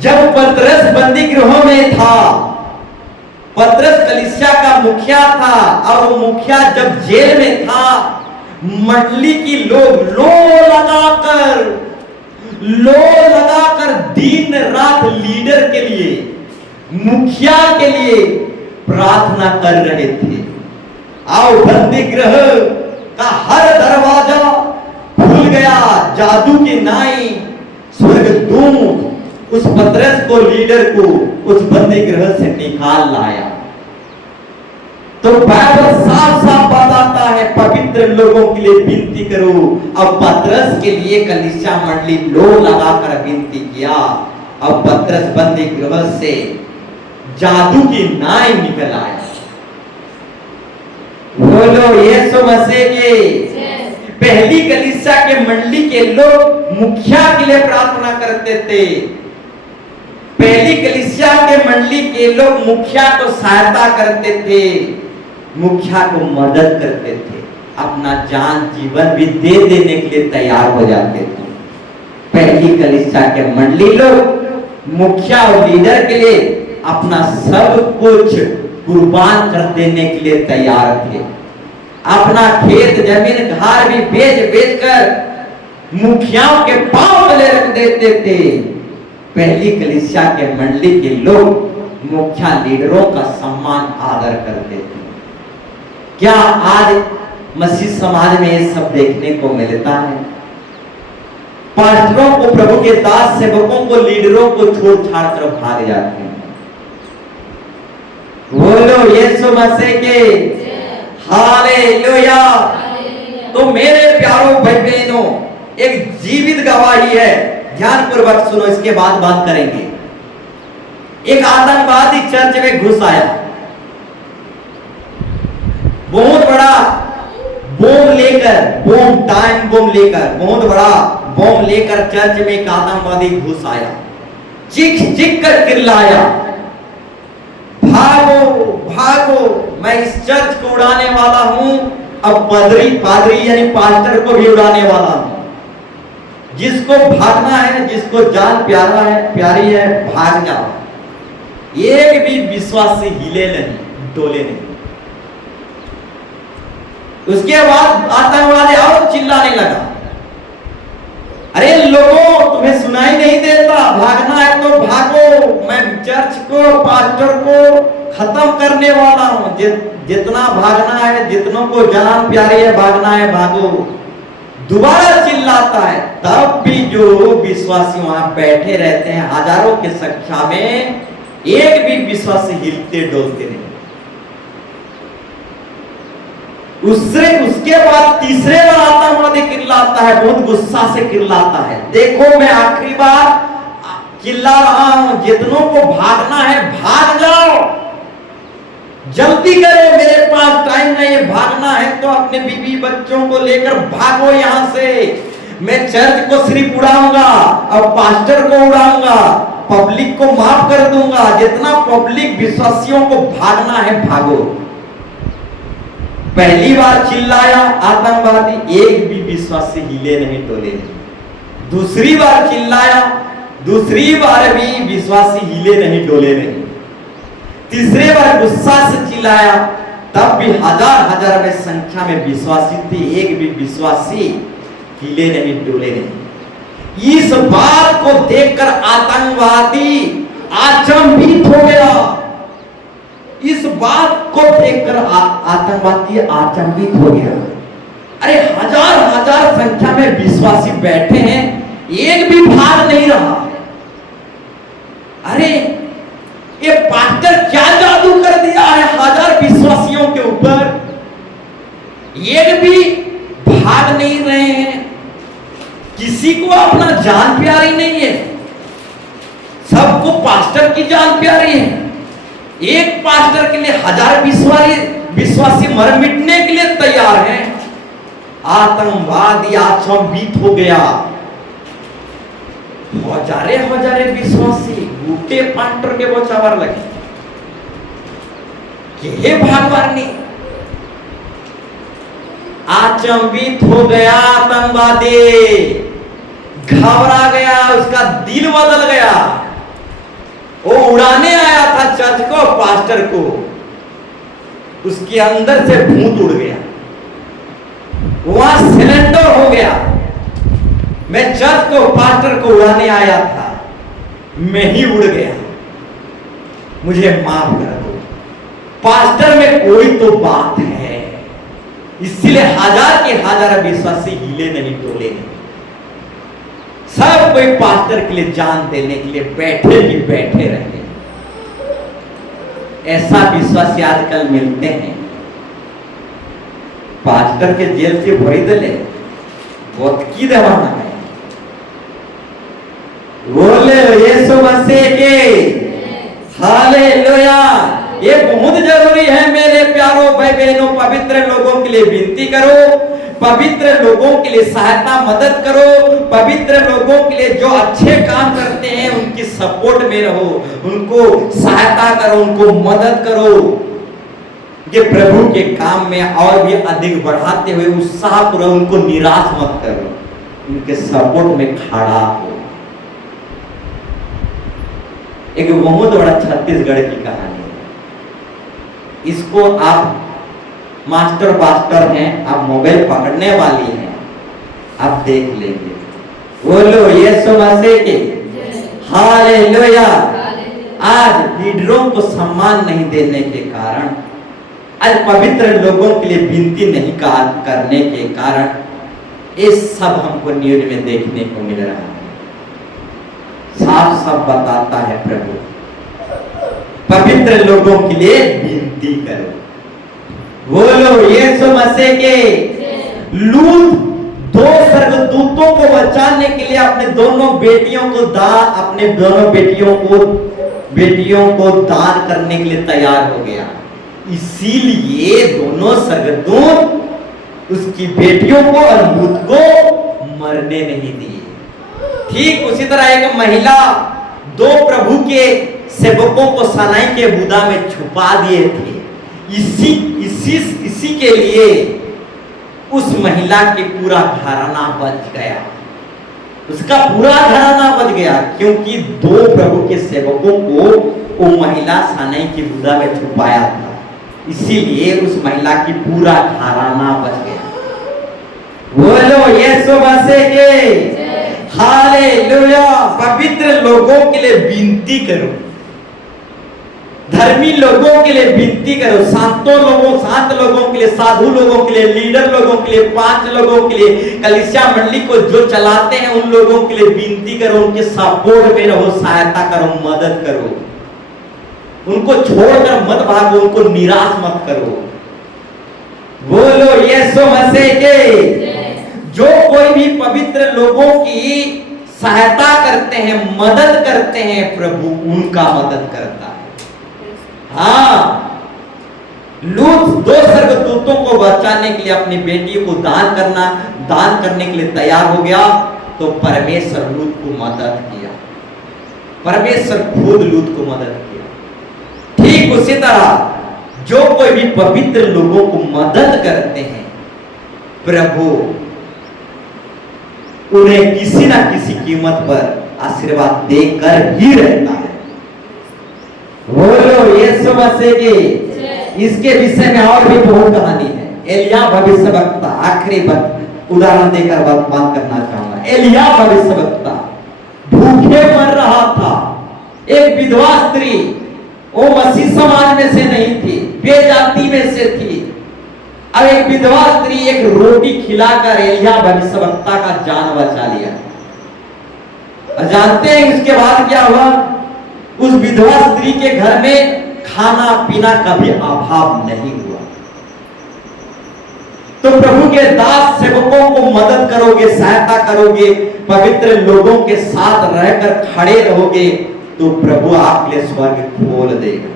जब पतरस बंदी गृहों में था, पतरस कलीसिया का मुखिया था, और वो मुखिया जब जेल में था, मंडली की लोग लो लगाकर दिन रात लीडर के लिए, मुखिया के लिए प्रार्थना कर रहे थे। और बंदी गृह का हर दरवाजा खुल गया। जादू की नाई स्वर्गदूत उस पतरस को, लीडर को उस बंदी गृह से निकाल लाया। तो बाइबल साफ साफ बताता है, पवित्र लोगों के लिए विनती करो। अब पतरस के लिए कलीसिया मंडली लो लगाकर विनती किया। अब पतरस बंदी गृह से जादू की नाई निकल आया। बोलो यीशु मसीह की। पहली कलीसिया के मंडली के लोग मुखिया के लिए प्रार्थना करते थे। पहली कलीसिया के मंडली के लोग मुखिया को सहायता करते थे, मुखिया को मदद करते थे, अपना जान जीवन भी दे देने के लिए तैयार हो जाते थे। पहली कलीसिया के मंडली लोग मुखिया और लीडर के लिए अपना सब कुछ कुर्बान कर देने के लिए तैयार थे। अपना खेत जमीन घर भी बेच बेच कर मुखियाओं के पांव तले रख देते थे। पहली कलीसिया के मंडली के लोग मुखिया लीडरों का सम्मान आदर करते थे। क्या आज मसीह समाज में ये सब देखने को मिलता है? पास्टरों को, प्रभु के दास सेवकों को, लीडरों को छोड़ छाड़ कर भाग जाते हैं। बोलो यीशु मसीह के। हालेलुया। तो मेरे प्यारों भाई बहनों, एक जीवित गवाही है, ध्यानपूर्वक सुनो, इसके बाद बात करेंगे। एक आतंकवादी चर्च में घुस आया, बहुत बड़ा बम लेकर, टाइम बम लेकर, बहुत बड़ा बम लेकर चर्च में एक आतंकवादी घुस आया। चीख चीख कर चिल्लाया, भागो भागो, मैं इस चर्च को उड़ाने वाला हूं, अब पादरी यानी पास्टर को भी उड़ाने वाला हूं। जिसको भागना है, जिसको जान प्यारी है, भाग जाओ। एक भी विश्वासी हिले नहीं, डोले नहीं। उसके बाद आतंकवादी और चिल्लाने लगा, अरे लोगों, तुम्हें सुनाई नहीं देता? भागना है तो भागो, मैं चर्च को, पास्टर को खत्म करने वाला हूं। जितना भागना है, जितनों को जान प्यारी है, भागना है, भागो। दोबारा चिल्लाता है। तब भी जो विश्वासी वहां बैठे रहते हैं, हजारों की संख्या में, एक भी विश्वासी हिलते डोलते नहीं। उसके बाद तीसरे बार आतंकवादी चिल्लाता है, बहुत गुस्सा से चिल्लाता है, देखो मैं आखिरी बार चिल्ला रहा हूं, जितनों को भागना है भाग जाओ, जल्दी करो, मेरे पास टाइम नहीं है, भागना है तो अपने बीवी बच्चों को लेकर भागो यहां से। मैं चर्च को सिर्फ उड़ाऊंगा और पास्टर को उड़ाऊंगा, पब्लिक को माफ कर दूंगा। जितना पब्लिक विश्वासियों को भागना है भागो। पहली बार चिल्लाया आतंकवादी, एक भी विश्वासी हिले नहीं, डोले नहीं। दूसरी बार चिल्लाया, दूसरी बार भी विश्वासी हिले नहीं, डोले नहीं। तीसरे बार गुस्सा से चिल्लाया, तब भी हजार में संख्या में विश्वासी थे, एक भी विश्वासी हिले नहीं, डोले नहीं। इस बात को देखकर आतंकवादी अचंभित हो गया। इस बात को देखकर आतंकवादी अचंभित हो गया। अरे हजार संख्या में विश्वासी बैठे हैं, एक भी भाग नहीं रहा। अरे ये पास्टर क्या जादू कर दिया है हजार विश्वासियों के ऊपर, एक भी भाग नहीं रहे हैं। किसी को अपना जान प्यारी नहीं है, सबको पास्टर की जान प्यारी है। एक पास्टर के लिए हजार विश्वासी मर मिटने के लिए तैयार हैं। आतंकवादी अचंभित हो गया। हजारे विश्वासी गोटे पास्टर के बचावर लगे कि हे भगवान, अचंभित हो गया आतंकवादी, घबरा गया, उसका दिल बदल गया। वो उड़ाने आया था चर्च को, पास्टर को, उसके अंदर से भूत उड़ गया, वहां सिलेंडर हो गया। मैं चर्च को, पास्टर को उड़ाने आया था, मैं ही उड़ गया, मुझे माफ कर दो। पास्टर में कोई तो बात है, इसलिए हजार के हजार विश्वासी हिले नहीं, डोले नहीं। सब कोई पास्टर के लिए जान देने के लिए बैठे ही बैठे रहे। ऐसा विश्वासी आजकल मिलते हैं, पास्टर के जेल से भरी दले बहुत की दवाना है। बोले यीशु मसीह के हालेलुया। ये बहुत जरूरी है मेरे प्यारों भाई बहनों, पवित्र लोगों के लिए विनती करो, पवित्र लोगों के लिए सहायता मदद करो, पवित्र लोगों के लिए जो अच्छे काम करते हैं उनकी सपोर्ट में रहो, उनको सहायता करो, उनको मदद करो, कि प्रभु के काम में और भी अधिक बढ़ाते हुए उत्साह पूरा, उनको निराश मत करो, उनके सपोर्ट में खड़ा हो। एक बहुत बड़ा छत्तीसगढ़ की कहानी है, इसको आप मास्टर बास्टर हैं, आप मोबाइल पकड़ने वाली हैं, आप देख लेंगे। बोलो यीशु मसीह के हालेलुया। आज लीडरों को सम्मान नहीं देने के कारण, आज पवित्र लोगों के लिए विनती नहीं करने के कारण, ये सब हमको न्यूज में देखने को मिल रहा है। साफ साफ बताता है प्रभु, पवित्र लोगों के लिए विनती करो। बोलो यीशु मसीह के। लूत दो स्वर्गदूतों को बचाने के लिए अपने दोनों बेटियों को दान करने के लिए तैयार हो गया। इसीलिए दोनों स्वर्गदूत उसकी बेटियों को और लूत को मरने नहीं दिए। ठीक उसी तरह एक महिला दो प्रभु के सेवकों को सनाई के बुदा में छुपा दिए थे। इसी के लिए उस महिला के पूरा घराना बच गया, उसका पूरा घराना बच गया, क्योंकि दो प्रभु के सेवकों को वो महिला सनाई की बुदा में छुपाया था। इसीलिए उस महिला की पूरा घराना बच गया। बोलो यीशु मसीह के हालेलुया। पवित्र लोगों के लिए विनती करो, धर्मी लोगों के लिए विनती करो, शांत लोगों के लिए, साधु लोगों के लिए, लीडर लोगों के लिए, 5 लोगों के लिए, कलीसिया मंडली को जो चलाते हैं उन लोगों के लिए विनती करो, उनके सपोर्ट में रहो, सहायता करो, मदद करो, उनको छोड़कर मत भागो, उनको निराश मत करो। बोलो यीशु मसीह के। जो कोई भी पवित्र लोगों की सहायता करते हैं, मदद करते हैं, प्रभु उनका मदद करता है। हाँ, लूत 2 स्वर्गदूतों को बचाने के लिए अपनी बेटी को दान करने के लिए तैयार हो गया, तो परमेश्वर लूत को मदद किया, परमेश्वर खुद लूत को मदद किया। ठीक उसी तरह जो कोई भी पवित्र लोगों को मदद करते हैं, प्रभु उन्हें किसी ना किसी कीमत पर आशीर्वाद देकर ही रहता है। बोलो यीशु मसीह के। इसके विषय में और भी बहुत कहानी है। एलिया भविष्यवक्ता, आखिरी उदाहरण देकर बात करना चाहूंगा। एलिया भविष्यवक्ता भूखे मर रहा था। एक विधवा स्त्री, वो मसीह समाज में से नहीं थी, बेजाती में से थी। अब एक विधवा स्त्री एक रोटी खिलाकर एलिया भविष्यवक्ता का जान बचा लिया। और जानते हैं उसके बाद क्या हुआ? उस विधवा स्त्री के घर में खाना पीना कभी अभाव नहीं हुआ। तो प्रभु के दास सेवकों को मदद करोगे, सहायता करोगे, पवित्र लोगों के साथ रहकर खड़े रहोगे, तो प्रभु आपके लिए स्वर्ग खोल देगा।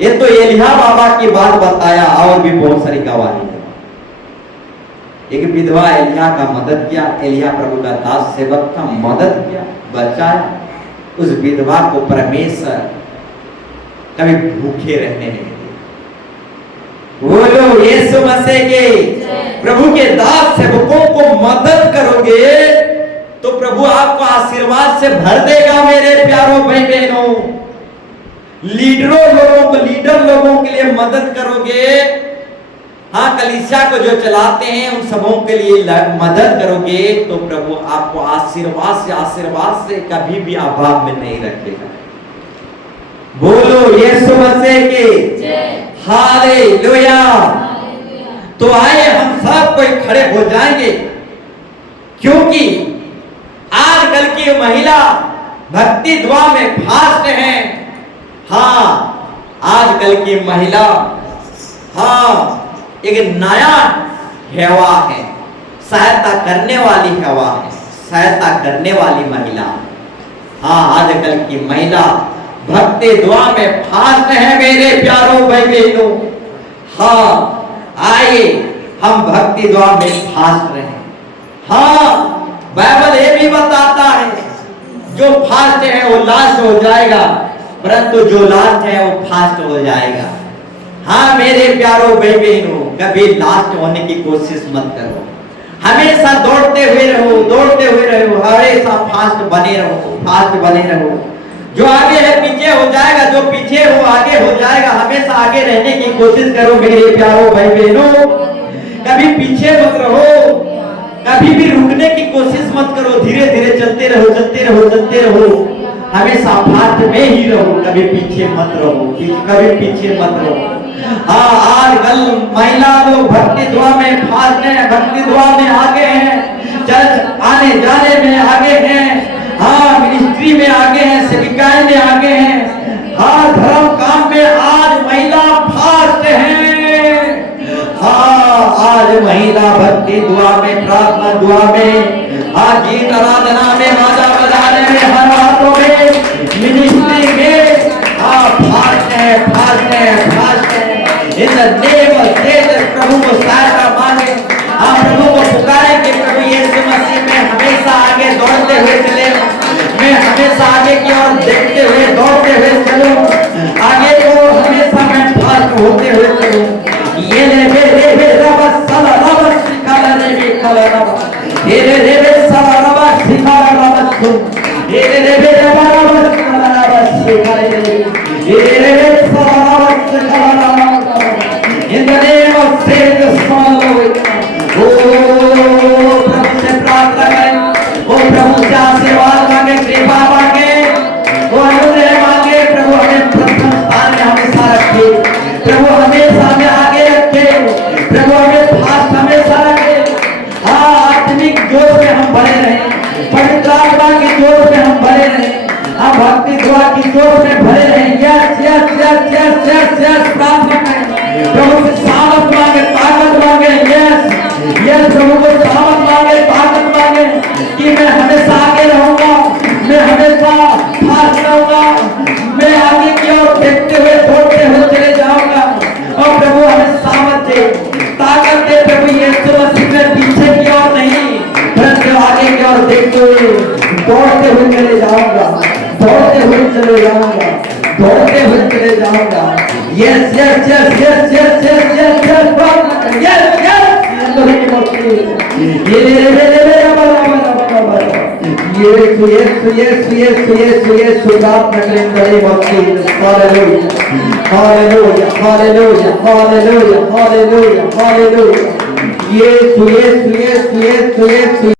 ये तो एलिया बाबा की बात बताया, और भी बहुत सारी गवाही है। एक विधवा एलिया का मदद किया, एलिया प्रभु का दास सेवक का मदद किया, बचाया। उस विधवा को परमेश्वर कभी भूखे रहने नहीं दिया। बोलो यीशु मसीह के। प्रभु के दास सेवकों को मदद करोगे तो प्रभु आपको आशीर्वाद से भर देगा मेरे प्यारों भाई बहनों। लीडर लोगों के लिए मदद करोगे, हाँ कलीसिया को जो चलाते हैं उन सबों के लिए मदद करोगे तो प्रभु आपको आशीर्वाद से कभी भी अभाव में नहीं रखेगा। बोलो यीशु मसीह के। हालेलुया। तो आइए हम सब कोई खड़े हो जाएंगे, क्योंकि आजकल की महिला भक्ति दुआ में फास्ट हैं। हाँ आजकल की महिला हाँ एक नया हेवा है, सहायता करने वाली हेवा है, सहायता करने वाली महिला। हाँ आजकल की महिला भक्ति दुआ में फास्ट है मेरे प्यारों भाई बहनों। हाँ आइए हम भक्ति दुआ में फास्ट रहे। हाँ बाइबल ये भी बताता है जो फास्ट है वो लास्ट हो जाएगा, परंतु जो लास्ट है वो फास्ट हो जाएगा। हाँ मेरे प्यारों भाई बहनों, कभी लास्ट होने की कोशिश मत करो, हमेशा दौड़ते हुए रहो, हमेशा फास्ट बने रहो। जो आगे है पीछे हो जाएगा, जो पीछे हो आगे हो जाएगा। हमेशा आगे रहने की कोशिश करो मेरे प्यारों भाई बहनों, कभी पीछे मत रहो, कभी भी रुकने की कोशिश मत करो। धीरे धीरे चलते रहो, हमेशा फास्ट में ही रहो, कभी पीछे मत रहो। हाँ आजकल महिला लोग भक्ति दुआ में फास्ट हैं, भक्ति दुआ में आगे हैं, चर्च आने जाने में आगे हैं, हाँ मिनिस्ट्री में आगे हैं, सेविकाएं में आगे हैं, हाँ धर्म काम में आज महिला फास्ट हैं। हाँ आज महिला भक्ति दुआ में, प्रार्थना दुआ में, आज गीत आराधना में, बाजा बजाने में, हर बातों में, मिनिस्ट्री में हाँ फास्ट है। In the name of Jesus प्रभु को सहायता मांगे, हाँ प्रभु को पुकारे कि प्रभु यीशु मसीह में हमेशा आगे दौड़ते हुए चले, मैं हमेशा आगे की ओर देखते हुए दौड़ते हुए चलूं, आगे को हमेशा मैं फास्ट होते हुए चलूं। ये रे रबा सला रबा सिकाला रे कला रबा रे सला रबा सिकाला रबा सु रे रबा सला रबा सिकाला रे सला रबा सिकाला रबा। In the name of Jesus, hallelujah. प्रभु से प्रार्थना करें, प्रभु से आशीर्वाद मांगे, कृपा मांगे, अनुग्रह मांगे। प्रभु हमें प्रथम स्थान में हमेशा रखे, प्रभु हमेशा हमें आगे रखे, प्रभु हमें फास्ट हमेशा रखे। हाँ आत्मिक जोश में हम बने रहें, पवित्र आत्मा की जोश में हम बने रहें, हाँ भक्ति दुआ की जोश में भरे रहें। यस प्रार्थना करें, प्रभु से सामर्थ मांगे, ताकत मांगे। यस प्रभु को सामर्थ मांगे, ताकत मांगे कि मैं हमेशा आगे रहूंगा, मैं हमेशा फास्ट रहूंगा, मैं आगे की ओर देखते हुए दौड़ते हुए चले जाऊंगा। और प्रभु हमें सामर्थ दे, ताकत दे प्रभु यीशु मसीह में, पीछे की ओर नहीं परंतु आगे की ओर देखते हुए दौड़ते हुए चले जाऊंगा। Yes, hallelujah.